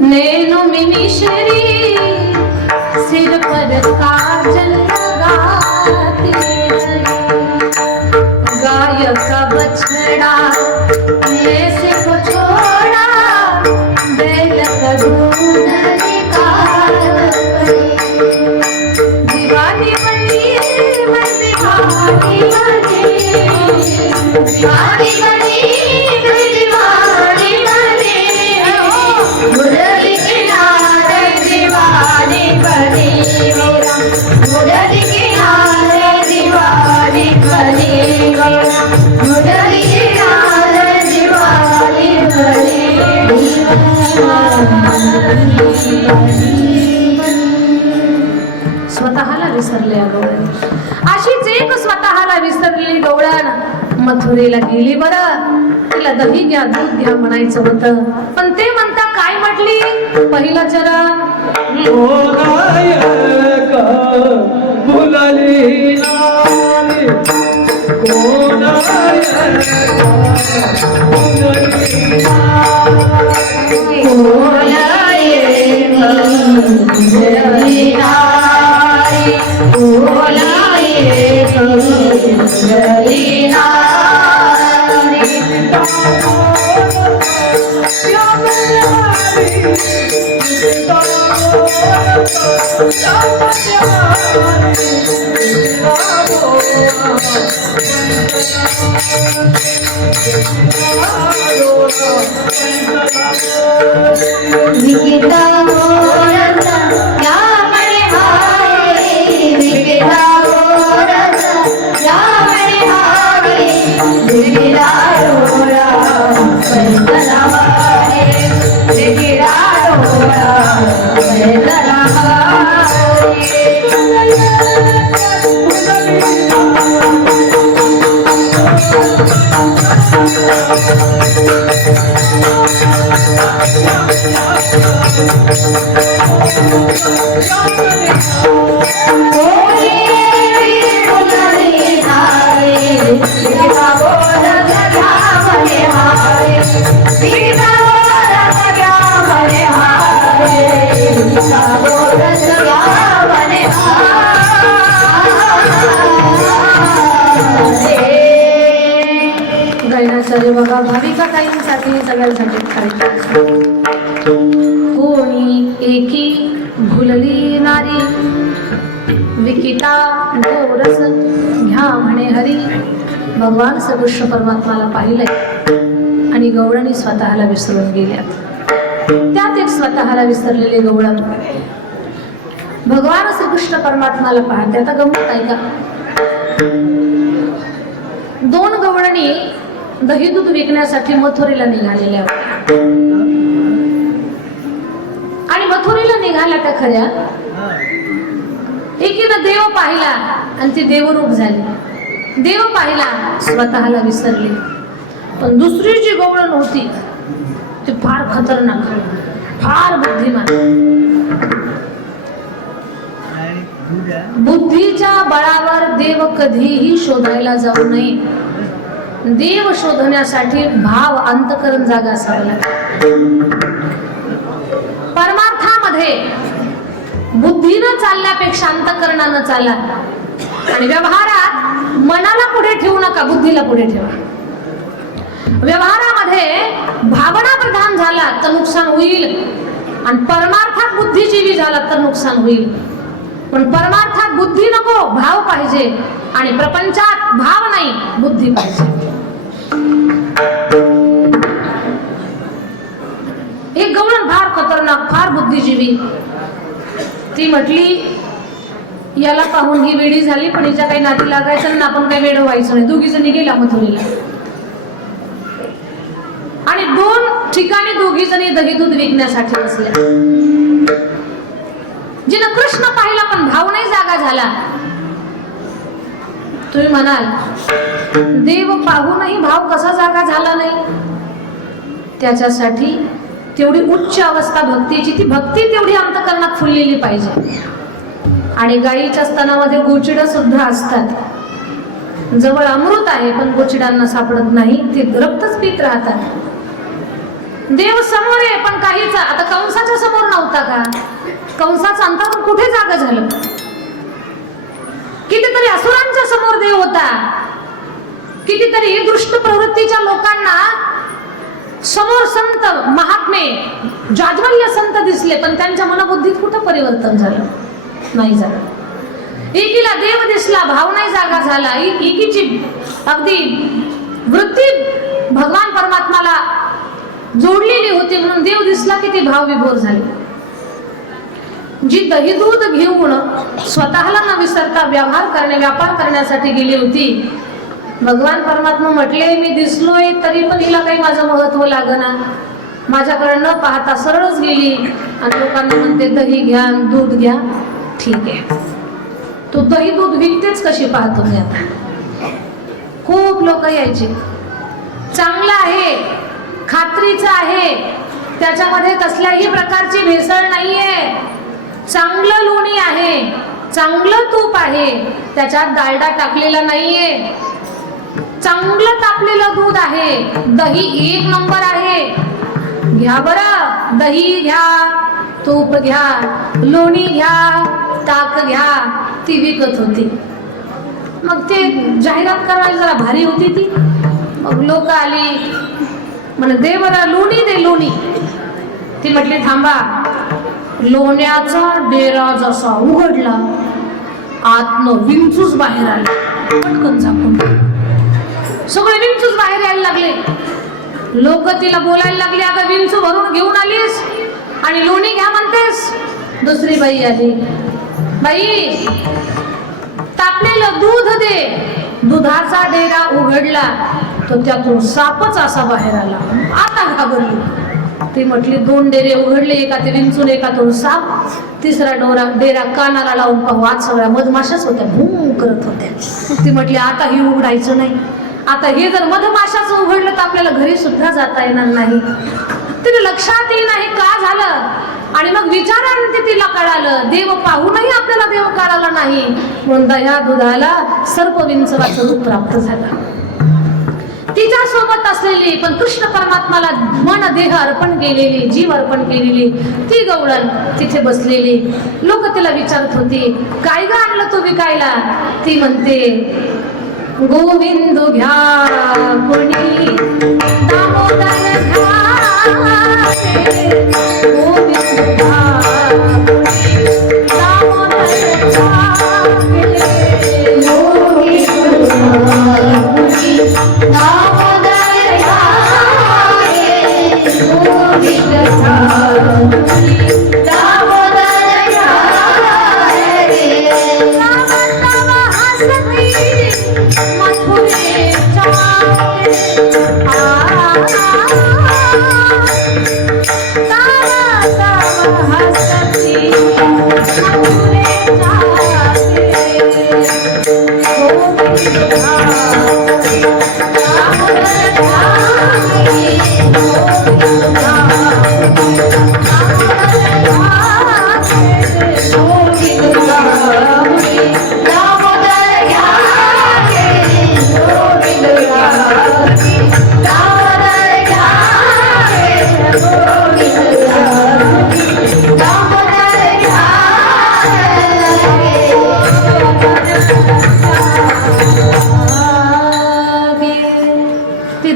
नैनो में मिश्री, सिर पर काजल लगाती रही. गाय का बछड़ा ऐसे को छोड़ा, बैल का दूध निकाल पड़ी. दीवानी बनी मैं दीवानी बनी, दीवानी बनी मैं दीवानी बनी. मुरली किनारे दीवानी बनी, मुरली किनारे दीवानी बनी, मुरली किनारे दीवानी बनी. स्वतःला विसरले गवळण. अशीच एक स्वतःला विसरलेली गवळण मथुरेला गेली. बरं, तिला दही घ्या दूध घ्या म्हणायचं होतं, पण ते म्हणता काय म्हटली? पहिलं चरण भुलली नाही, Bye. माझ्यासाठी सगळ्यांसाठी करायची. कोणी एकी भुलली नारी, विकिता गोरस घ्या म्हणे हरी. भगवान श्रीकृष्ण परमात्माला पाहिलंय आणि गवळणी स्वतःला विसरून गेल्या. त्यात एक स्वतःला विसरलेले गवळण भगवान श्रीकृष्ण परमात्माला पाहते. आता गंमत आहे का, दोन गवळणी दही दूध विकण्यासाठी मथुरेला निघालेल्या होत्या आणि मथुरेला निघाल्या त्या खऱ्या. एकीनं देव पाहिला आणि ती देवरूप झाली. देव पाहिला, स्वतःला विसरली. पण दुसरी जी गवळण होती ती फार खतरनाक, फार बुद्धिमान. बुद्धीच्या बळावर देव कधीही शोधायला जाऊ नये. देव शोधण्यासाठी भाव अंतकरण जागा असावा लागतो. परमार्थामध्ये बुद्धीनं चालण्यापेक्षा अंतकरणानं चाला. आणि व्यवहारात मनाला पुढे ठेवू नका, बुद्धीला पुढे ठेवा. व्यवहारामध्ये भावना प्रधान झाला तर नुकसान होईल आणि परमार्थात बुद्धिजीवी झाला तर नुकसान होईल. पण परमार्थात बुद्धी नको, भाव पाहिजे. आणि प्रपंचात भाव नाही, बुद्धी पाहिजे. एक गवळण फार खतरनाक, फार बुद्धिजीवी. ती म्हटली याला पाहून ही वेडी झाली, पण हिच्या काही नादी लागायचं ना, आपण काही वेड व्हायचं नाही. दोघी जणी गेल्या मथुरेला आणि दोन ठिकाणी दोघी जणी दही दूध विकण्यासाठी बसल्या. जिनं कृष्ण पाहिला पण भाव नाही जागा झाला. तुम्ही म्हणाल देव पाहूनही भाव कसा जागा झाला नाही? त्याच्यासाठी तेवढी उच्च अवस्था भक्तीची, ती भक्ती तेवढी अंतकरणात फुललेली पाहिजे. आणि गाईच्या स्तनामध्ये गोचिडं सुद्धा असतात. जवळ अमृत आहे पण गोचिडांना सापडत नाही, ते रक्तच पित राहतात. देव समोर आहे पण काहीच. आता कंसाच्या समोर नव्हता का? कंसाचं अंतःकरण कुठे जागा झालं? कितीतरी असुरांच्या समोर देव होता. कितीतरी दुष्ट प्रवृत्तीच्या लोकांना समोर संत महात्मे जाज्वल्य संत दिसले, पण त्यांच्या मनबुद्धीत कुठं परिवर्तन झालं? नाही झालं. एकीला देव दिसला, भाव नाही जागा झाला. एकीची अगदी वृत्ती भगवान परमात्माला जोडलेली होती म्हणून देव दिसला की ती भाव विभोर झाली. जी दही दूध घेऊन स्वतःला न विसरता व्यापार करण्यासाठी गेली होती, भगवान परमात्मा म्हटले मी दिसलोय तरी पण हिला काही माझं महत्व लागना. माझ्याकडे न पाहता सरळच गेली आणि लोकांना म्हणते दही घ्या दूध घ्या. ठीक आहे, तू दही दूध विकतेच कशी पाहतो मी आता. खूप लोक यायचे, चांगलं आहे, खात्रीचं आहे, त्याच्यामध्ये कसल्याही प्रकारची भेसळ नाहीये, चांगलं लोणी आहे, चांगलं तूप आहे, त्याच्यात डालडा टाकलेला नाहीये, चांगलं तापलेलं दूध आहे, दही एक नंबर आहे, घ्या बरं, दही घ्या, तूप घ्या, लोणी घ्या, ताक घ्या. ती विकत होती. मग ते जाहिरात करायला जरा भारी होती ती. मग लोक आली म्हणे दे बरं लोणी, दे लोणी. ती म्हटली थांबा. लोण्याचा डेरा जसा उघडला आतनं विंचूच बाहेर आला. पटकन झाकून सगळे विंचूच बाहेर यायला लागले. लोक तिला बोलायला लागली, अगं विंचू भरून घेऊन आलीस आणि लोणी घ्या म्हणतेस. दुसरी बाई आली, बाई तापलेलं दूध दे. दुधाचा डेरा उघडला तो त्यातून सापच असा बाहेर आला. आता घाबरली. ती म्हटली दोन डेरे उघडले, एका ते विंचून एकातून साप, तिसरा डेरा कानाला लावून पाहू आत सगळ्या मधमाशाच होत्या, भूम करत होत्या. ती म्हटली आता ही उघडायचं नाही. आता हे जर मधमाशाचं उघडलं तर आपल्याला घरी सुद्धा जाता येणार नाही. तिने लक्षात येई नाही का झालं. आणि मग विचारांती तिला कळालं, देव पाहूनही आपल्याला देव कळाला नाही म्हणून दह्या दुधाला सर्पविंचवाचं रूप प्राप्त झालं. तिच्या सोबत असलेली पण कृष्ण परमात्माला मन देह अर्पण केलेली, जीव अर्पण केलेली ती गवळण तिथे बसलेली. लोक तिला विचारत होती काय ग आणलं तू विकायला? ती म्हणते गोविंद घ्या कुणी दामोदर घ्या गोविंद घ्या कुणी दामोदर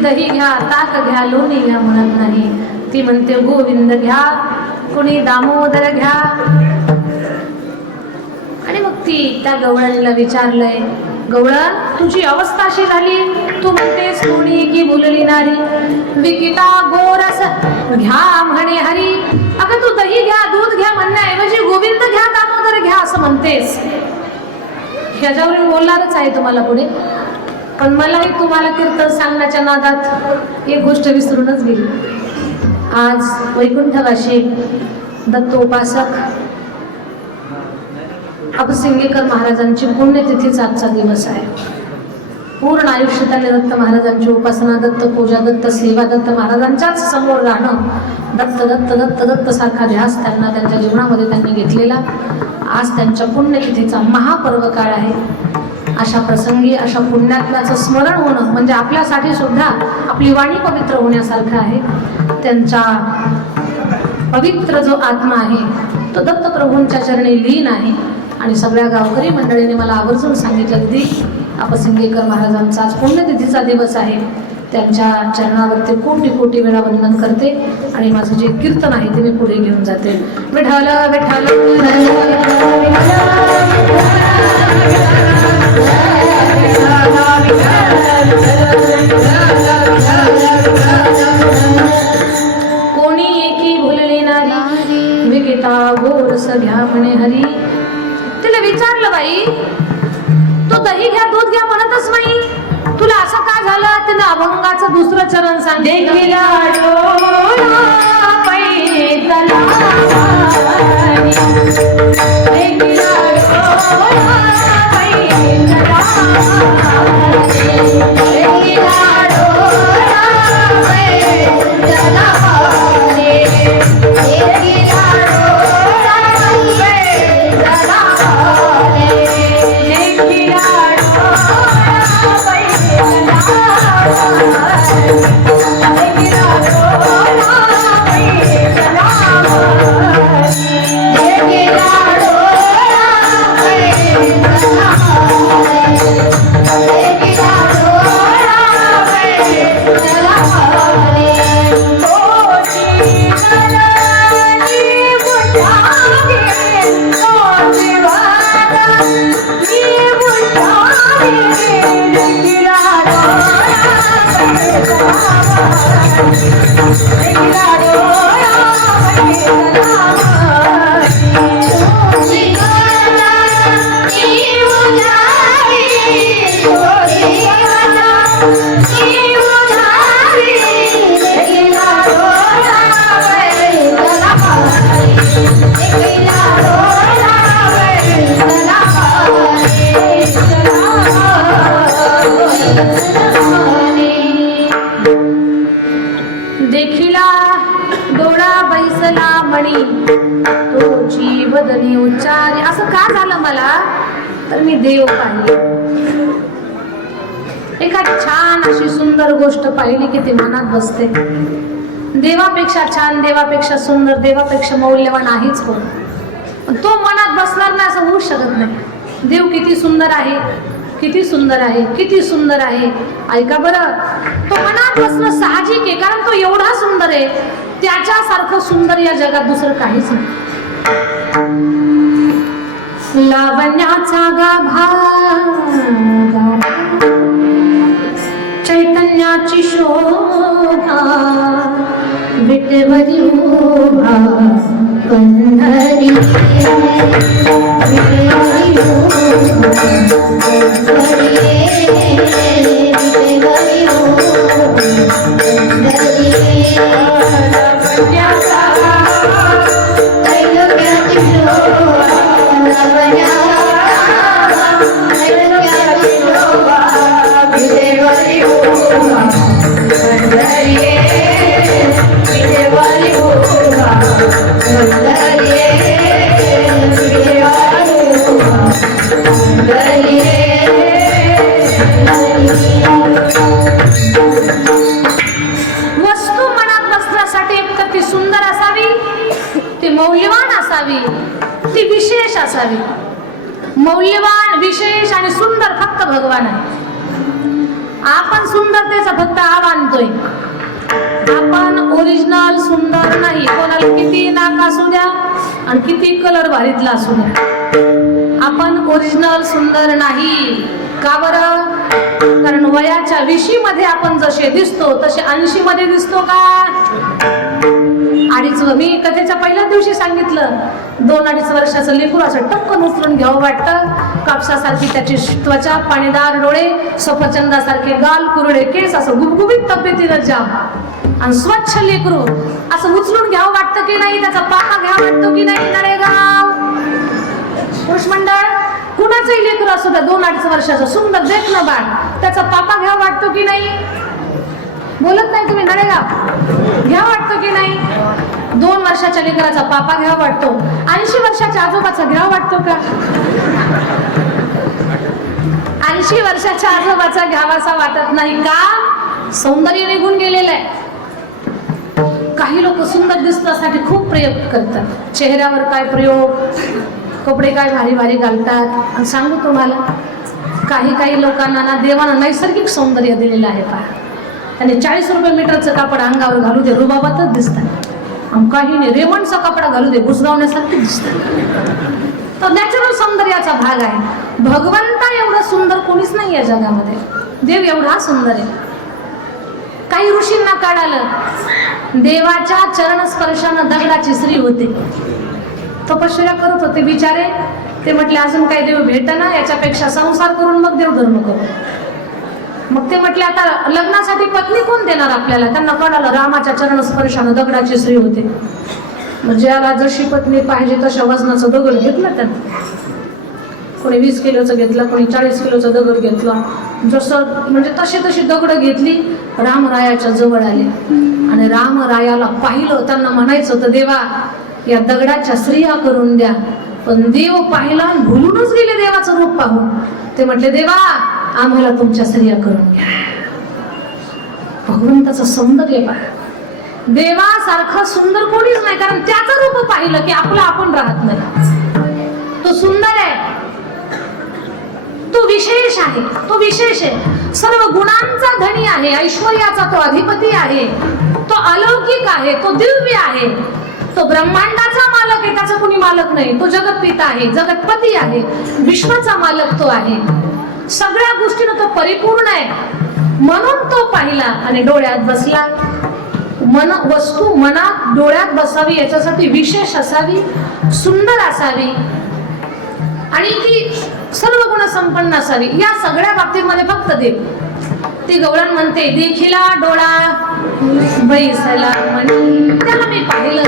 दही घ्या ताक घ्या लोणी घ्या म्हणत नाही, ती म्हणते गोविंद घ्या कुणी दामोदर घ्या. आणि मग ती त्या गवळणीला विचारलंय, गवळण तुझी अवस्था अशी झाली, तू म्हणतेस कोणी की बोलली नारी, विकिता गोरस घ्या म्हणे हरी. अगं तू दही घ्या दूध घ्या म्हणण्याऐवजी गोविंद घ्या दामोदर घ्या असं म्हणतेस. ह्याच्यावरून बोलणारच आहे तुम्हाला पुढे, पण मलाही तुम्हाला कीर्तन सांगण्याच्या नादात एक गोष्ट विसरूनच गेली. आज वैकुंठवासी दत्तोपासक अपसिंगेकर महाराजांची पुण्यतिथीचा आजचा दिवस आहे. पूर्ण आयुष्य त्यांनी दत्त महाराजांची उपासना, दत्त पूजा, दत्त सेवा, दत्त महाराजांच्याच समोर राहणं, दत्त दत्त दत्त दत्त सारखा ध्यास त्यांना त्यांच्या जीवनामध्ये त्यांनी घेतलेला. आज त्यांच्या पुण्यतिथीचा महापर्व काळ आहे. अशा प्रसंगी अशा पुण्यात्म्याचं स्मरण होणं म्हणजे आपल्यासाठी सुद्धा आपली वाणी पवित्र होण्यासारखं आहे. त्यांचा पवित्र जो आत्मा आहे तो दत्तप्रभूंच्या चरणी लीन आहे. आणि सगळ्या गावकरी मंडळीने मला आवर्जून सांगितलं की अपसिंगेकर महाराजांचा आज पुण्यतिथीचा दिवस आहे. त्यांच्या चरणावरती कोटी कोटी वेळा वंदन करते आणि माझं जे कीर्तन आहे ते मी पुढे घेऊन जाते. विठ्ठल विठ्ठल कोणी एकी भुलले नारी, विकिता गोरस घ्या म्हणे हरी. तिला विचारलं, बाई तू दही घ्या दूध घ्या म्हणतच नाही, तुला असं का झालं? तिनं अभंगाचं दुसरं चरण सांगितलं. देखिला डोळा बैसला मणी, तोची वदनी उच्चारे. असं का झालं मला? तर मी देव पाहिले. एखादी छान अशी सुंदर गोष्ट पाहिली की ती मनात बसते. देवापेक्षा छान, देवापेक्षा सुंदर, देवापेक्षा मौल्यवान आहेच कोण. तो मनात बसणार ना असं होऊच शकत नाही. देव किती सुंदर आहे, किती सुंदर आहे, किती सुंदर आहे. ऐका बरं, तो मनात बसणं साहजिक आहे, कारण तो एवढा सुंदर आहे, त्याच्यासारखं सुंदर या जगात दुसरं काहीच नाही. लावण्याचा गाभा, चैतन्याची शोभा, विटेवरी उभा पंढरी, विटेवरी उभा पंढरी, विटेवरी उभा पंढरी. लावण्याचा गाभा, चैतन्याची शोभा, लावण्याचा गाभा, चैतन्याची शोभा, विटेवरी उभा पंढरी, विटेवरी उभा पंढरी, विटेवरी उभा पंढरी. वस्तू मनात बसण्यासाठी एक तर ती सुंदर असावी, ती मौल्यवान असावी, ती विशेष असावी. मौल्यवान, विशेष आणि सुंदर फक्त भगवान आहे. आपण सुंदरतेचा फक्त आव आणतोय. आपण ओरिजिनल सुंदर नाही. कोणाला किती नाक असू द्या आणि किती कलर भारीतला असू द्या, आपण ओरिजिनल सुंदर नाही. का बरं? कारण वयाच्या 20 मध्ये आपण जसे दिसतो तसे 80 मध्ये दिसतो का? मी कथेच्या पहिल्याच दिवशी सांगितलं, 2-2.5 वर्षाचं लेकरू असं टपकन उचलून घ्यावं वाटतं. कापसासारखी त्याची त्वचा, पाणीदार डोळे, सफरचंदासारखे गाल, कुरडे केस, असं गुबगुबीत तब्येतीनं जाम आणि स्वच्छ लेकरू असं उचलून घ्यावं वाटतं की नाही? त्याचा पापा घ्यावा वाटतो की नाही? नळेगाव पुरुष मंडळ, कुणाचंही लेकरू असू द्या, 2-2.5 वर्षाचं सुंदर देखणं बाळ, त्याचा पापा घ्यावा वाटतो की नाही? बोलत नाही तुम्ही. नळेगाव घ्या वाटतो की नाही? 2 वर्षाच्या लेकराचा पापा घ्यावा वाटतो. 80 वर्षाच्या आजोबाचा घ्यावा वाटतो का? 80 वर्षाच्या आजोबाचा घ्यावासा वाटत नाही का? सौंदर्य निघून गेलेलं आहे. काही लोक सुंदर दिसण्यासाठी खूप प्रयोग करतात. चेहऱ्यावर काय प्रयोग, कपडे काय भारी भारी घालतात. आणि सांगू तुम्हाला, काही लोकांना ना देवानं नैसर्गिक सौंदर्य दिलेलं आहे. पहा, त्याने 40 रुपये मीटरचं कापड अंगावर घालू दे, रुबाबातच दिसतात. काही नाही, रेमंडचा कपडा घालू दे, घुसगावण्यासारखे दिसतात. तर नॅचरल सौंदर्याचा भाग आहे. भगवंता एवढं सुंदर कोणीच नाही या जगामध्ये. देव एवढा सुंदर आहे. काही ऋषींना कळालं, देवाच्या चरणस्पर्शानं दगडाची स्त्री होते. तपश्चर्या करत होते बिचारे. ते म्हटले अजून काही देव भेटना, याच्यापेक्षा संसार करून मग देवधर्म करू. मग ते म्हटले आता लग्नासाठी पत्नी कोण देणार आपल्याला? त्यांना कळालं रामाच्या चरणस्पर्शानं दगडाची स्त्री होते. म्हणजे याला जशी पत्नी पाहिजे तशा वजनाचं दगड घेतलं त्यांना. कोणी 20 किलोचं घेतलं, कोणी 40 किलोचं दगड घेतलं. जसं म्हणजे तशी दगड घेतली, रामरायाच्या जवळ आले आणि रामरायाला पाहिलं. त्यांना म्हणायचं होतं देवा या दगडाच्या स्त्रिया करून द्या, पण देव पाहिला आणि भुलूनच गेले देवाचं रूप पाहून. ते म्हटले देवा आम्हाला तुमच्या स्त्रिया करून घ्या. भगवंताचं सौंदर्य पहा. देवासारखं सुंदर कोणीच नाही, कारण त्याचं रूप पाहिलं की आपलं आपण राहत नाही. तो सुंदर आहे, तो विशेष आहे, तो विशेष आहे. सर्व गुणांचा धनी आहे, ऐश्वर्याचा तो अधिपती आहे, तो अलौकिक आहे, तो दिव्य आहे, तो ब्रह्मांडाचा मालक आहे. त्याचा कुणी मालक नाही. तो जगतपिता आहे, जगतपती आहे, विश्वाचा मालक तो आहे. सगळ्या गोष्टीनं तो परिपूर्ण आहे. म्हणून तो पाहिला आणि डोळ्यात बसला. वस्तू मनात डोळ्यात बसावी याच्यासाठी विशेष असावी, सुंदर असावी आणि ती सर्व गुण संपन्न असावी. या सगळ्या बाबतीमध्ये फक्त देव. ती गवळण म्हणते देखिला डोळा बैसला म्हणी, त्याला मी पाहिलं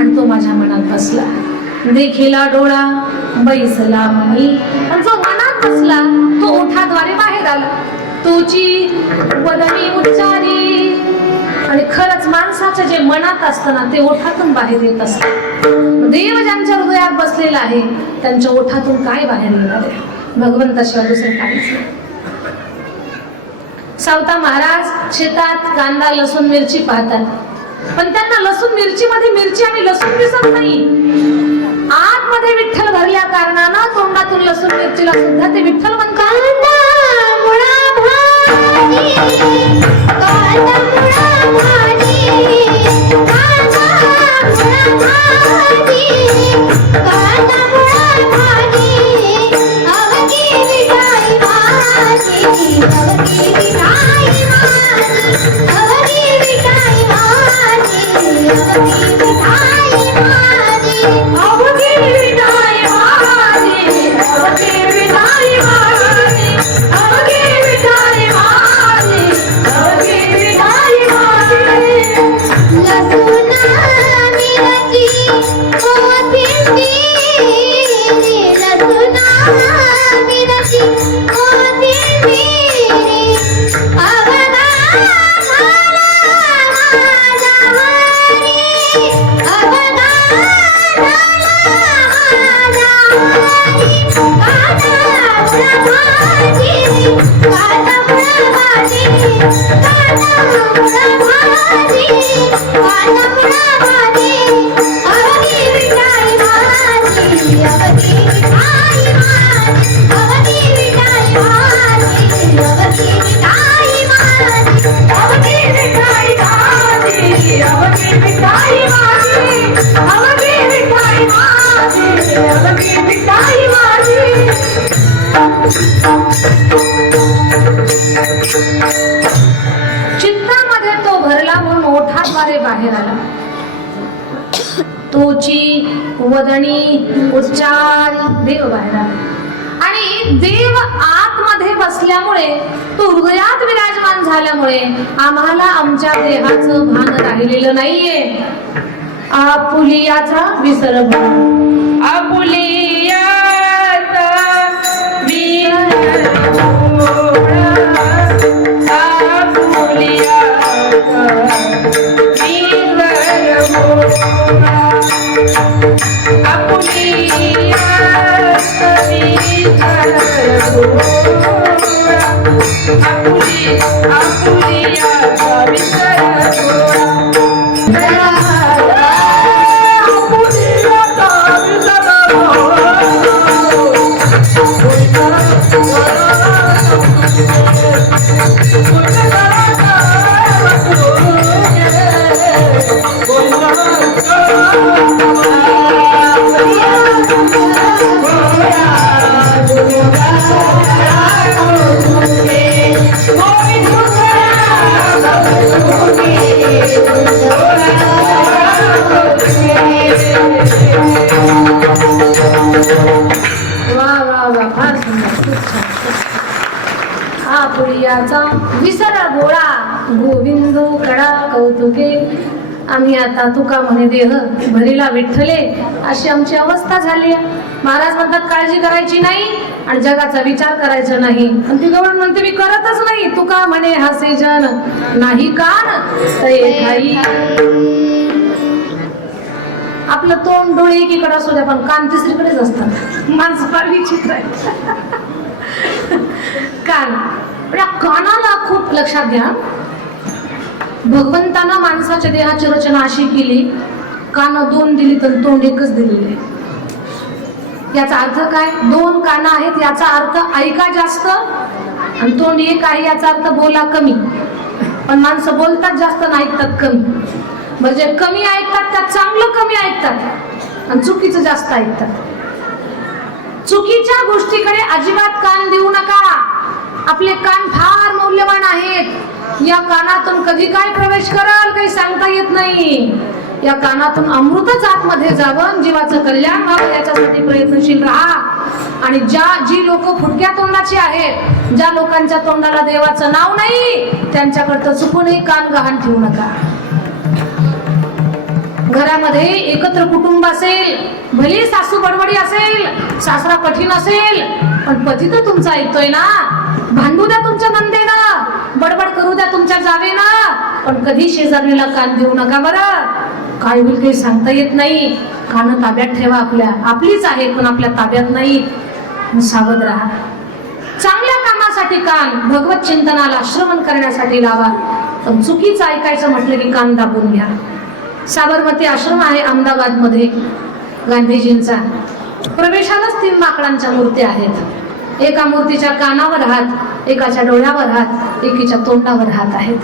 आणि तो माझ्या मनात बसला. देखिला डोळा बैसला म्हणी, आणि जो मनात बसला तो ओठाद्वारे बाहेर आला. तोची वदनी उच्चारी, आणि खरंच माणसाचं जे मनात असतं ना ते ओठातून बाहेर येत असतं. देव ज्यांच्या हृदयात बसलेला आहे त्यांच्या ओठातून काय बाहेर येणार आहे? भगवंताशिवाय दुसरं काहीच नाही. सावता महाराज शेतात कांदा लसूण मिरची पाहतात, पण त्यांना लसूण मिरची मध्ये मिरची आणि लसूण दिसत नाही. आतमध्ये विठ्ठल भरल्या कारणानं तोंडातून लसूण मिरचीला सुद्धा ते विठ्ठल म्हणतात. चित्तामध्ये तो भरला म्हणून ओठाद्वारे बाहेर आला. तोची वदनी उच्चार देव बाहेर आला. आणि देव आतमध्ये बसल्यामुळे तो हृदयात विराजमान झाल्यामुळे आम्हाला आमच्या देहाचं भान राहिलेलं नाहीये. आपुलियाचा विसर आपुलियाचा विसर आपुलियाचा विसर गोळा गोविंदो कडा कौतुके. आम्ही आता तुका म्हणे देह भरीला विठ्ठले अशी आमची अवस्था झाली आहे. महाराज म्हणतात काळजी करायची नाही आणि जगाचा विचार करायचा नाही. आणि ती गवळ म्हणते मी करतच नाही. तुका म्हणे हसे जन नाही कान तये ठाई. आपलं तोंड डोळे एकीकडे असू द्या पण कान तिसरीकडेच असतात. माणसं फार विचित्र आहे. कान पण या कानाला खूप लक्षात घ्या. भगवंतानं माणसाच्या देहाची रचना अशी केली, कान दोन दिली तर तोंड एकच दिलेले. याचा अर्थ काय? दोन कान आहेत याचा अर्थ ऐका जास्त आणि तोंड एक आहे याचा अर्थ बोला कमी. पण माणसं बोलतात जास्त आणि ऐकतात कमी. म्हणजे कमी ऐकतात त्यात चांगलं कमी ऐकतात आणि चुकीचं जास्त ऐकतात. चुकीच्या गोष्टीकडे अजिबात कान देऊ नका. आपले कान फार मौल्यवान आहेत. या कानातून कधी काय प्रवेश कराल काही सांगता येत नाही. या कानातून अमृतच आतमध्ये जावं, जीवाचं कल्याण व्हावं याच्यासाठी प्रयत्नशील राहा. आणि जी लोक फुटक्या तोंडाची आहेत, ज्या लोकांच्या तोंडाला देवाचं नाव नाही, त्यांच्याकडचं चुकूनही कान गहाण ठेवू नका. घरामध्ये एकत्र कुटुंब असेल, भली सासू बडबडी असेल, सासरा कठीण असेल, पण पती तर तुमचा ऐकतोय ना. भांडू द्या तुमच्या नंदेनं, बडबड करू द्या तुमच्या जावेनं, पण कधी शेजारणीला कान देऊ नका. बरं काय होईल काही सांगता येत नाही. कान ताब्यात ठेवा. आपलीच आहेत पण आपल्या ताब्यात नाही. सावध राहा. चांगल्या कामासाठी कान, भगवत चिंतनाला श्रवण करण्यासाठी लावा. पण चुकीचं ऐकायचं म्हटलं की कान दाबून घ्या. साबरमती आश्रम आहे अहमदाबाद मध्ये गांधीजींचा. प्रवेशालाच 3 माकडांच्या मूर्ती आहेत. एका मूर्तीच्या कानावर हात एकाच्या डोळ्यावर हात, एकीच्या तोंडावर हात आहेत.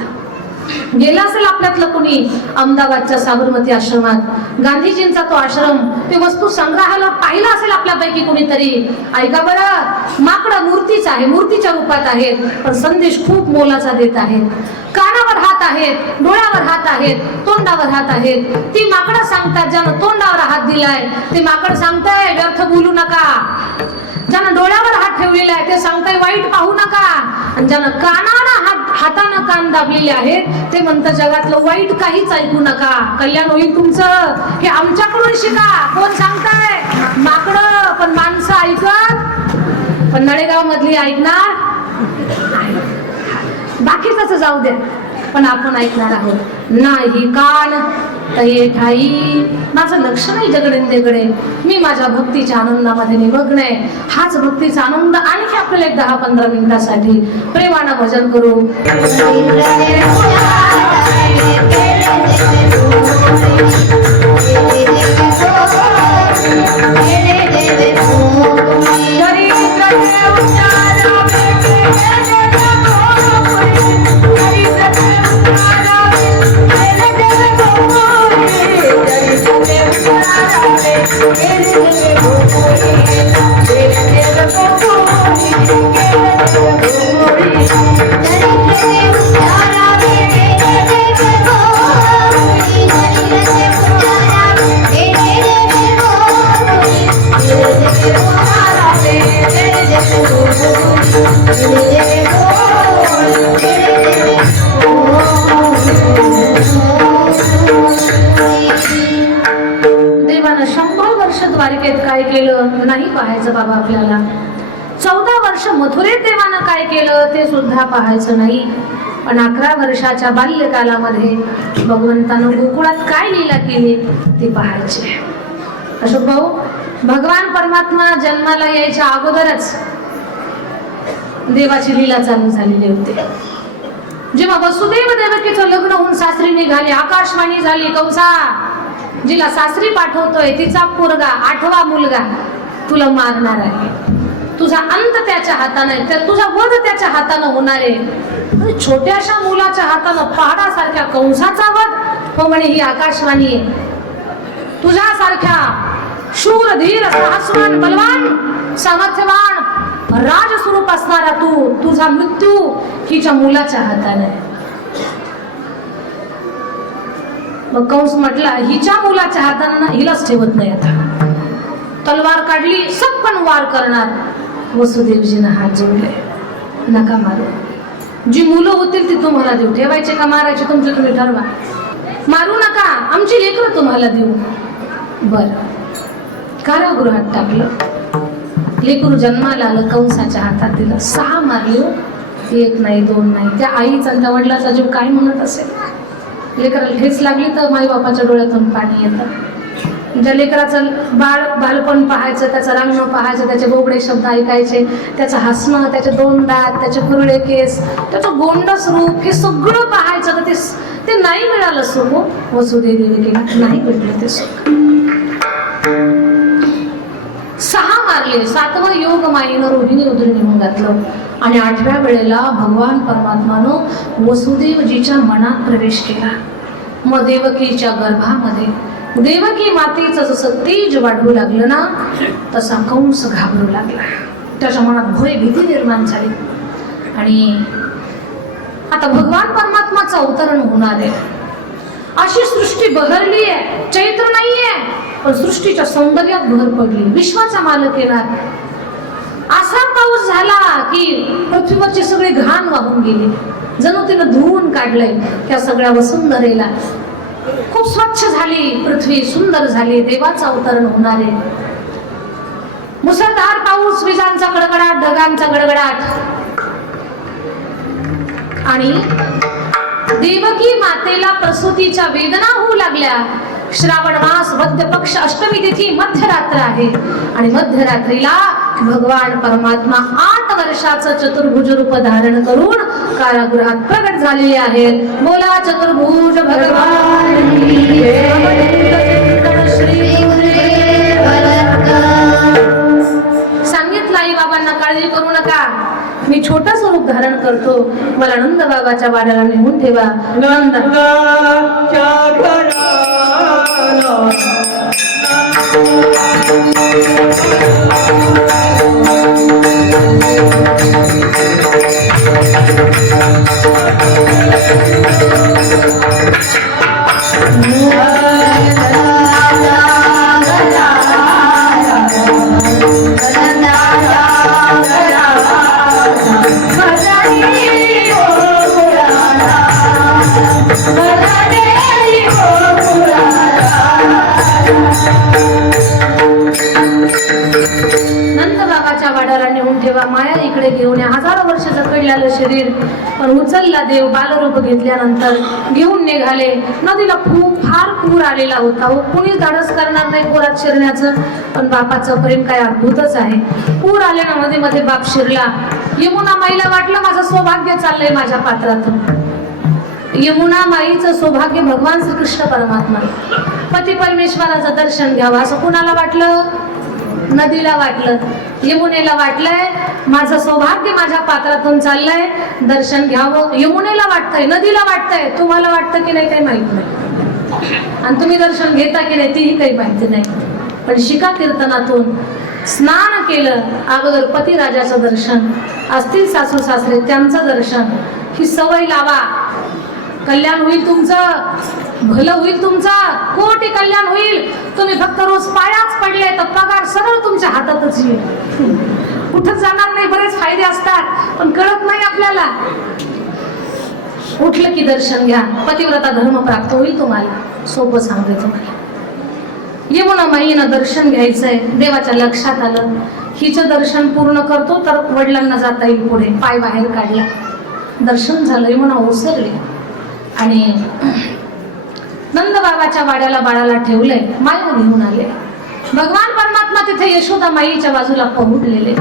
गेला असेल आपल्यातलं कुणी अहमदाबादच्या साबरमती आश्रमात, गांधीजींचा तो आश्रम, ते वस्तू संग्रहालय पाहिलं असेल आपल्यापैकी कुणीतरी. ऐका बरं, माकडं मूर्तीच आहे, मूर्तीच्या रूपात आहेत, पण संदेश खूप मोलाचा देत आहेत. कानावर हात आहेत, डोळ्यावर हात आहेत, तोंडावर हात आहेत. ती माकडं सांगतात, ज्यानं तोंडावर हात दिलाय ते माकड सांगताय व्यर्थ बोलू नका. ज्यानं डोळ्यावर हात ठेवलेला आहे ते सांगताय वाईट पाहू नका. आणि ज्यानं कानानं हातानं कान दाबलेले आहेत ते म्हणतं जगातलं वाईट काहीच ऐकू नका, कल्याण होईल तुमचं. हे आमच्याकडून शिका. कोण सांगताय? माकडं. पण माणसं ऐकत, पण नळेगाव मधली ऐकणार. बाकीच जाऊ द्या, पण आपण ऐकणार आहोत. नाही कान तये ठाई, माझं लक्ष नाही जगडेंदेकडे, मी माझ्या भक्तीच्या आनंदामध्ये निमग्न आहे. हाच भक्तीचा आनंद आणखी आपल्याला एक 10-15 मिनिटासाठी प्रेमानं भजन करू. देवानं 100 वर्ष द्वारकेत काय केलं नाही पाहायचं बाबा आपल्याला. 14 वर्ष मथुरेत देवानं काय केलं ते सुद्धा पाहायचं नाही. पण 11 वर्षाच्या बाल्यकालामध्ये भगवंतानं गोकुळात काय लीला केली ते पाहायचे. अशोक भाऊ, भगवान परमात्मा जन्माला यायच्या अगोदरच देवाची लीला चालू झालेली होती. जेव्हा वसुदेव देवकीचं लग्न होऊन सासरी निघाले, आकाशवाणी झाली, कंसा जिला सासरी पाठवतोय तिचा पोरगा 8वा मुलगा तुला मारणार आहे, तुझा अंत त्याच्या हाताने, तुझा वध त्याच्या हाताने होणार आहे. छोट्याशा मुलाच्या हाताने पहाडासारख्या कंसाचा वध हो म्हणे ही आकाशवाणी आहे. तुझ्यासारख्या शूर धीर साहसवान बलवान सामर्थ्यवान राजस्वरूप असणारा तुझा मृत्यू हिच्या मुलाच्या हाताने. मग कंस म्हटला हिच्या मुलाच्या हाताने ना, हिलाच ठेवत नाही आता. तलवार काढली, सपकन वार करणार. वसुदेवजीनं हात जोडले, नका मारू, जी मुलं होतील ती तुम्हाला देऊ, ठेवायचे का मारायचे तुमचे तुम्ही ठरवा, मारू नका, आमची लेकरं तुम्हाला देऊ. बर, कारागृहात टाकलं, लेकरू जन्माला आलं, कंसाच्या हातात दिलं, 6 मारले. 1 नाही 2 नाही. त्या आईचा आणि त्या वडिलाचा जीव काय म्हणत असेल. लेकराला ठेच लागली तर माईबापाच्या डोळ्यातून पाणी येतं. ज्या लेकराचं बालपण पाहायचं, त्याचं रांगणं पाहायचं, त्याचे बोबडे शब्द ऐकायचे, त्याचं हसणं, त्याचे 2 दात, त्याचे कुरळे केस, त्याचं गोंडस रूप, हे सगळं पाहायचं. तर ते नाही मिळालं सुख. वसुदेव देवकीला नाही भेटलं ते सुख. 6 मारले, 7वं योग माईनं रोहिणी उदरी निघून घातलं. आणि 8व्या वेळेला भगवान परमात्मानं वसुदेवजीच्या मनात प्रवेश केला. मग देवकीच्या गर्भामध्ये देवकी मातेचं जसं तेज वाढू लागलं ना, तसा कंस घाबरू लागला. त्याच्या मनात भय भीती निर्माण झाली. आणि आता भगवान परमात्माचं अवतरण होणार आहे. अशी सृष्टी बहरली आहे, चैत्र नाहीये, पण सृष्टीच्या सौंदर्यात भर पडली. विश्वाचा मालक येणार. असा पाऊस झाला की पृथ्वीवरची सगळी घाण वाहून गेली, जणू तिनं धुवून काढलंय त्या सगळ्या वसुंधरेला. खूप स्वच्छ झाली पृथ्वी, सुंदर झाली. देवाचं अवतरण होणार आहे. मुसळधार पाऊस, विजांचा गडगडाट, ढगांचा गडगडाट. आणि देवकी मातेला प्रसूतीच्या वेदना होऊ लागल्या. श्रावण मास, मध्य पक्ष, अष्टमी तिथी, मध्यरात्र आहे. आणि मध्यरात्रीला भगवान परमात्मा 8 वर्षाचं चतुर्भुज रूप धारण करून कारागृहात प्रगट झालेले आहेत. बोला चतुर्भुज भगवान सांगितलं आई बाबांना काळजी करू नका, मी छोटं स्वरूप धारण करतो. मला नंद बाबाच्या वाड्याला नेऊन ठेवा. नंद नंदाच्या घराला नंद बाबाच्या वाड्याला नेऊन ठेवा. माया इकडे घेऊन या. हजारो वर्ष जखडलेलं शरीर पण उचलला देव. बालरूप घेतल्यानंतर घेऊन निघाले. नदीला फार पूर आलेला होता. कुणीच धाडस करणार नाही पुरात शिरण्याचं, पण बापाचं प्रेम काय अद्भुतच आहे. पूर आल्या नदीमध्ये बाप शिरला. यमुना माईला वाटलं माझं सौभाग्य चाललंय माझ्या पात्रातून. यमुना माईचं सौभाग्य भगवान श्रीकृष्ण परमात्मा पती परमेश्वराचं दर्शन घ्यावं असं कुणाला वाटलं? नदीला वाटलं. यमुनेला वाटलंय माझं सौभाग्य माझ्या पात्रातून चाललंय, दर्शन घ्यावं. यमुनेला वाटतंय, नदीला वाटतंय. तुम्हाला वाटतं की नाही काही माहित नाही, आणि तुम्ही दर्शन घेता की नाही तीही काही माहिती नाही. पण शिका कीर्तनातून स्नान केलं. अगोदर पतिराजाचं दर्शन, असतील सासू सासरे त्यांचं दर्शन. ही सवय लावा. कल्याण होईल तुमचं, भलं होईल तुमचं, कोटी कल्याण होईल. तुम्ही फक्त रोज पायाच पडले तर पगार सरळ तुमच्या हातातच येईल. कुठं जाणार नाही. बरेच फायदे असतात पण कळत नाही आपल्याला. उठलं की दर्शन घ्या. पतिव्रता धर्म प्राप्त होईल तुम्हाला. सोपं सांगते तुम्हाला. यमुना माईनं दर्शन घ्यायचंय. देवाच्या लक्षात आलं हिचं दर्शन पूर्ण करतो तर वडिलांना जाता येईल पुढे. पाय बाहेर काढला. दर्शन झालं. यमुना ओसरली आणि नंद बाबाच्या वाड्याला बाळाला ठेवलंय. माय घेऊन आले. भगवान परमात्मा तिथे यशोदा माईच्या बाजूला पहुडलेले.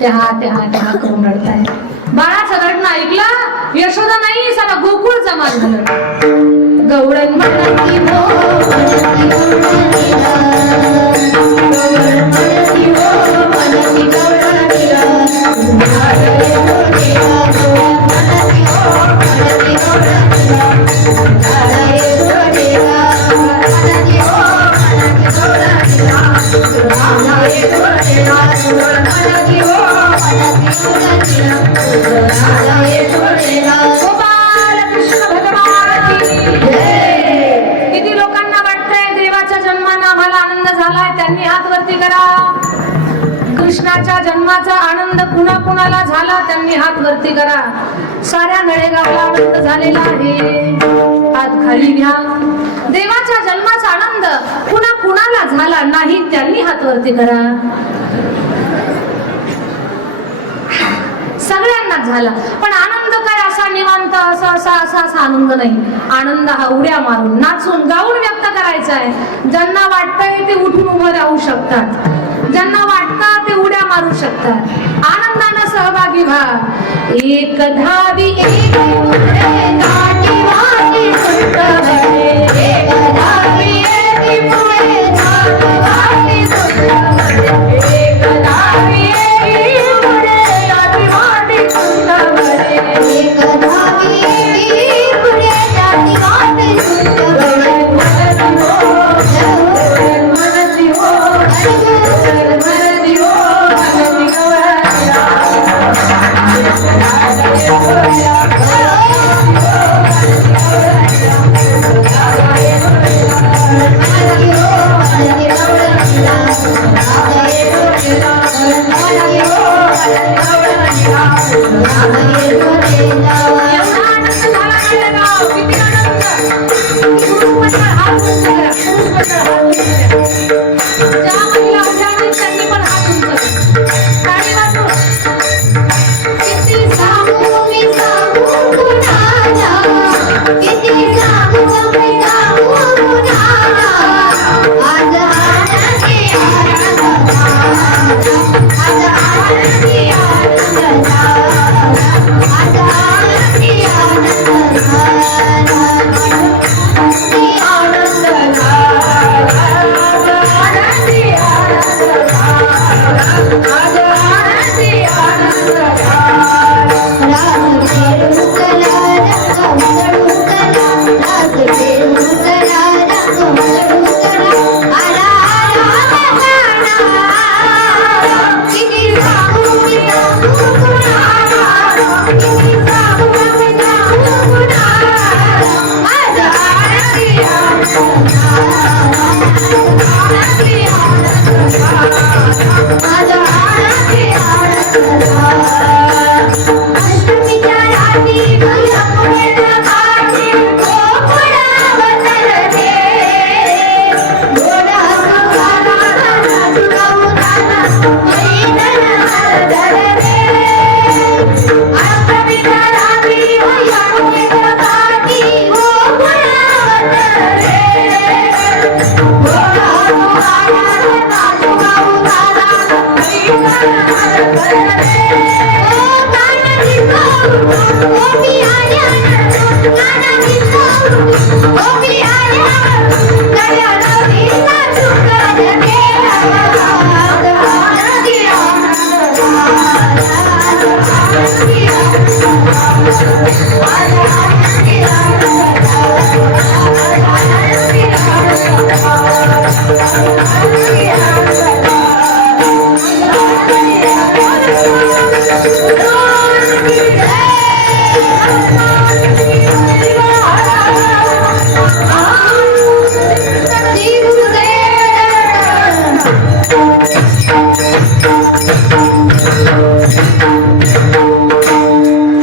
त्या करून रडताय. बाळाचं रडणं ऐकलं. यशोदा नाही सारा गोकुळ जमा झालं. गवळण म्हणती हो, किती लोकांना वाटतंय देवाच्या जन्मानं आम्हाला आनंद झालाय, त्यांनी हात वरती करा. कृष्णाच्या जन्माचा आनंद कुणाला झाला त्यांनी हात वरती करा. साऱ्या नळेगावला आनंद झालेला आहे. हात खाली घ्या. देवाच्या जन्माचा आनंद कुणाला झाला नाही त्यांनी हात वरती करा. सगळ्यांना झाला. पण आनंद काय असा निवांत असा आनंद नाही. आनंद हा उड्या मारून नाचून गाऊन व्यक्त करायचा आहे. ज्यांना वाटतंय ते उठून उभं राहू शकतात, ज्यांना वाटतं ते उड्या मारू शकतात. आनंदानं सहभागी व्हा. एक धावी एक पुढे नाटी वाटी सुंट भरे. एक धावी एक पुढे नाटी वाटी सुंट भरे. एक धावी एक पुढे नाटी वाटी सुंट भरे. एक धावी एक पुढे नाटी वाटी सुंट भरे. मनती हो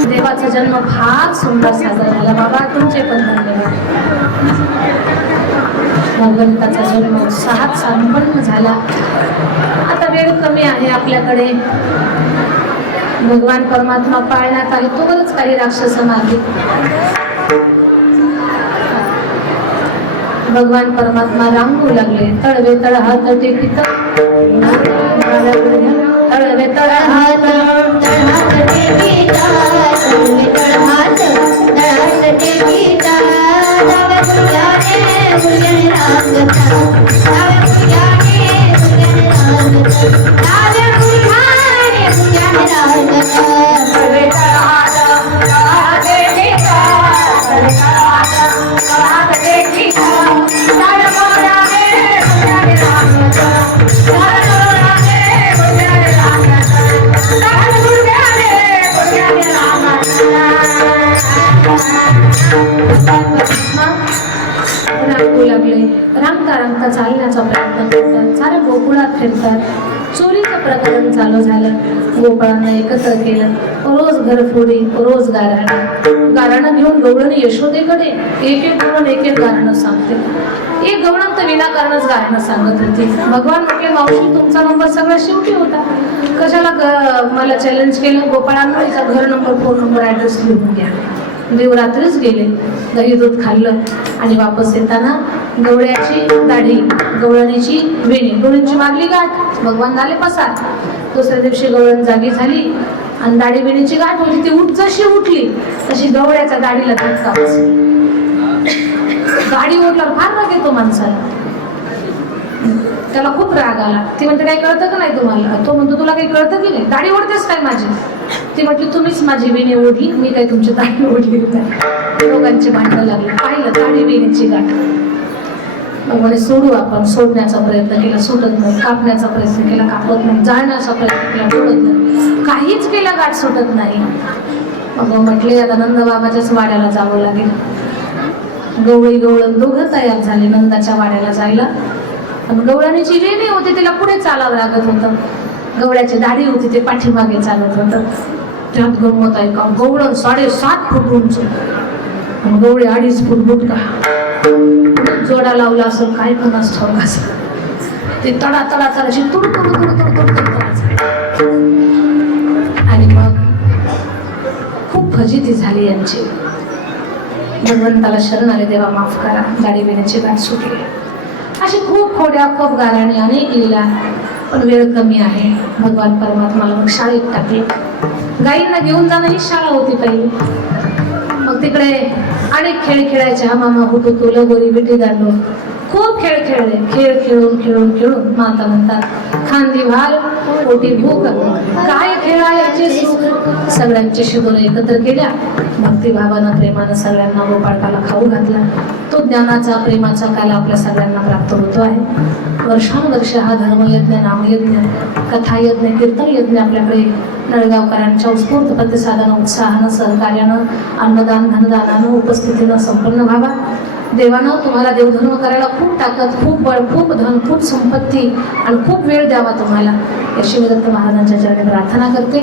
देवाचा जन्म फार सुंदर साजरा झाला बाबा, तुमचे पण धन्यवाद. भगवंताचा जन्म उत्साहात संपन्न झाला. आता वेळ कमी आहे आपल्याकडे. भगवान परमात्मा पाळण्यात आहे, तोवरच काही राक्षस मारले. भगवान परमात्मा रांगू लागले. तळवे तळ हात टेकित, तळवे तळ हात, रांगू लागले. रांगता रांगता चालण्याचा प्रयत्न करतात. साऱ्या गोकुळात फिरतात. चोरीचं प्रकरण चालू झालं. गोपाळांना एकत्र केलं. रोज घरफोडी, रोज गाराणं घेऊन गवळणी यशोदेकडे एक एक करून एक एक गारणं सांगते. एक गवळण तर विनाकारणच गारणं सांगत होती. भगवान म्हटले, मावशी तुमचा नंबर सगळ्यात शेवटी होता, कशाला मला चॅलेंज केलं. गोपाळांना तिचा घर नंबर, फोन नंबर, ऍड्रेस लिहून घ्या. देव रात्रीच गेले. दही दूध खाल्लं आणि वापस येताना गवळ्याची दाढी, गवळणीची वेणी, डोळींची मागली गाठ. भगवान झाले पसार. दुसऱ्या दिवशी गवळण जागी झाली आणि दाढी वेणीची गाठ होती. ती जशी उठली तशी गवळ्याच्या दाढीला धक्का बसला. गाडी ओढल्यावर फार राग येतो माणसाला. त्याला खूप राग आला. ती म्हणते, काही कळतं का नाही तुम्हाला? तो म्हणतो, तुला काही कळतं की नाही? दाढी ओढतेस काय माझी? ती म्हटली, तुम्हीच माझी वेणी ओढली, मी काही तुमची दाढी ओढली नाही. दोघांची भांडणं लागली. पाहिलं दाढी वेणीची गाठ. मग म्हणे, सोडू आपण. सोडण्याचा प्रयत्न केला, सुटत नाही. कापण्याचा प्रयत्न केला, कापत नाही. जाळण्याचा प्रयत्न केला, सुटत नाही. काहीच केला, गाठ सुटत नाही. मग म्हटले, आता नंद बाबाच्याच वाड्याला जावं लागेल. गवळी गवळण दोघं तयार झाले नंदाच्या वाड्याला जायला. आणि गवळणीची वेणी होती, तिला पुढे चालावं लागत होतं. गवळ्याची दाढी होती, ते पाठीमागे चालत होतं. त्यात गंमत आहे का, गवळण 7.5 फूट उंच, गवळी 2.5 फूट बुटका. जोडा लावला असेल, काय पण ठाऊक असेल. ते तडा तडा तडाशी तुड तुड तुड तुड तुड तुड. आणि मग खूप फजिती झाली यांची. भगवंताला शरण आले, देवा माफ करा, दाढी वेण्याची गाठ सुटली. अशी खूप खोड्या, खूप गाराणी, अनेक लीला. पण वेळ कमी आहे. भगवान परमात्माला मग शाळेत टाकले. गाईंना घेऊन जाणं ही शाळा होती पहिली. मग तिकडे अनेक खेळ खेळायचे. हा मामा होतो, तो लगोरी, विटी दांडू, खूप खेळ खेळले. खेळ खेळून खेळून खेळून माता म्हणतात, खांदी भाल पोटी भूक, काय खेळायचे सुख. सगळ्यांच्या बरं एकत्र केल्या. भक्तिभावानं, प्रेमानं सगळ्यांना गोपाळकाला खाऊ घातला. तो ज्ञानाचा, प्रेमाचा काल आपल्या सगळ्यांना प्राप्त होतो आहे. वर्षानुवर्ष हा धर्मयज्ञ, नामयज्ञ, कथायज्ञ, कीर्तनयज्ञ आपल्याकडे नळगावकरांच्या उत्स्फूर्त प्रतिसादानं, उत्साहानं, सहकार्यानं, अन्नदान, धनदानानं, उपस्थितीनं संपन्न व्हावा. देवानं तुम्हाला देवधर्म करायला खूप ताकद, खूप बळ, खूप धन, खूप संपत्ती आणि खूप वेळ द्यावा तुम्हाला, अशी मी दत्त महाराजांच्या चरणी प्रार्थना करते.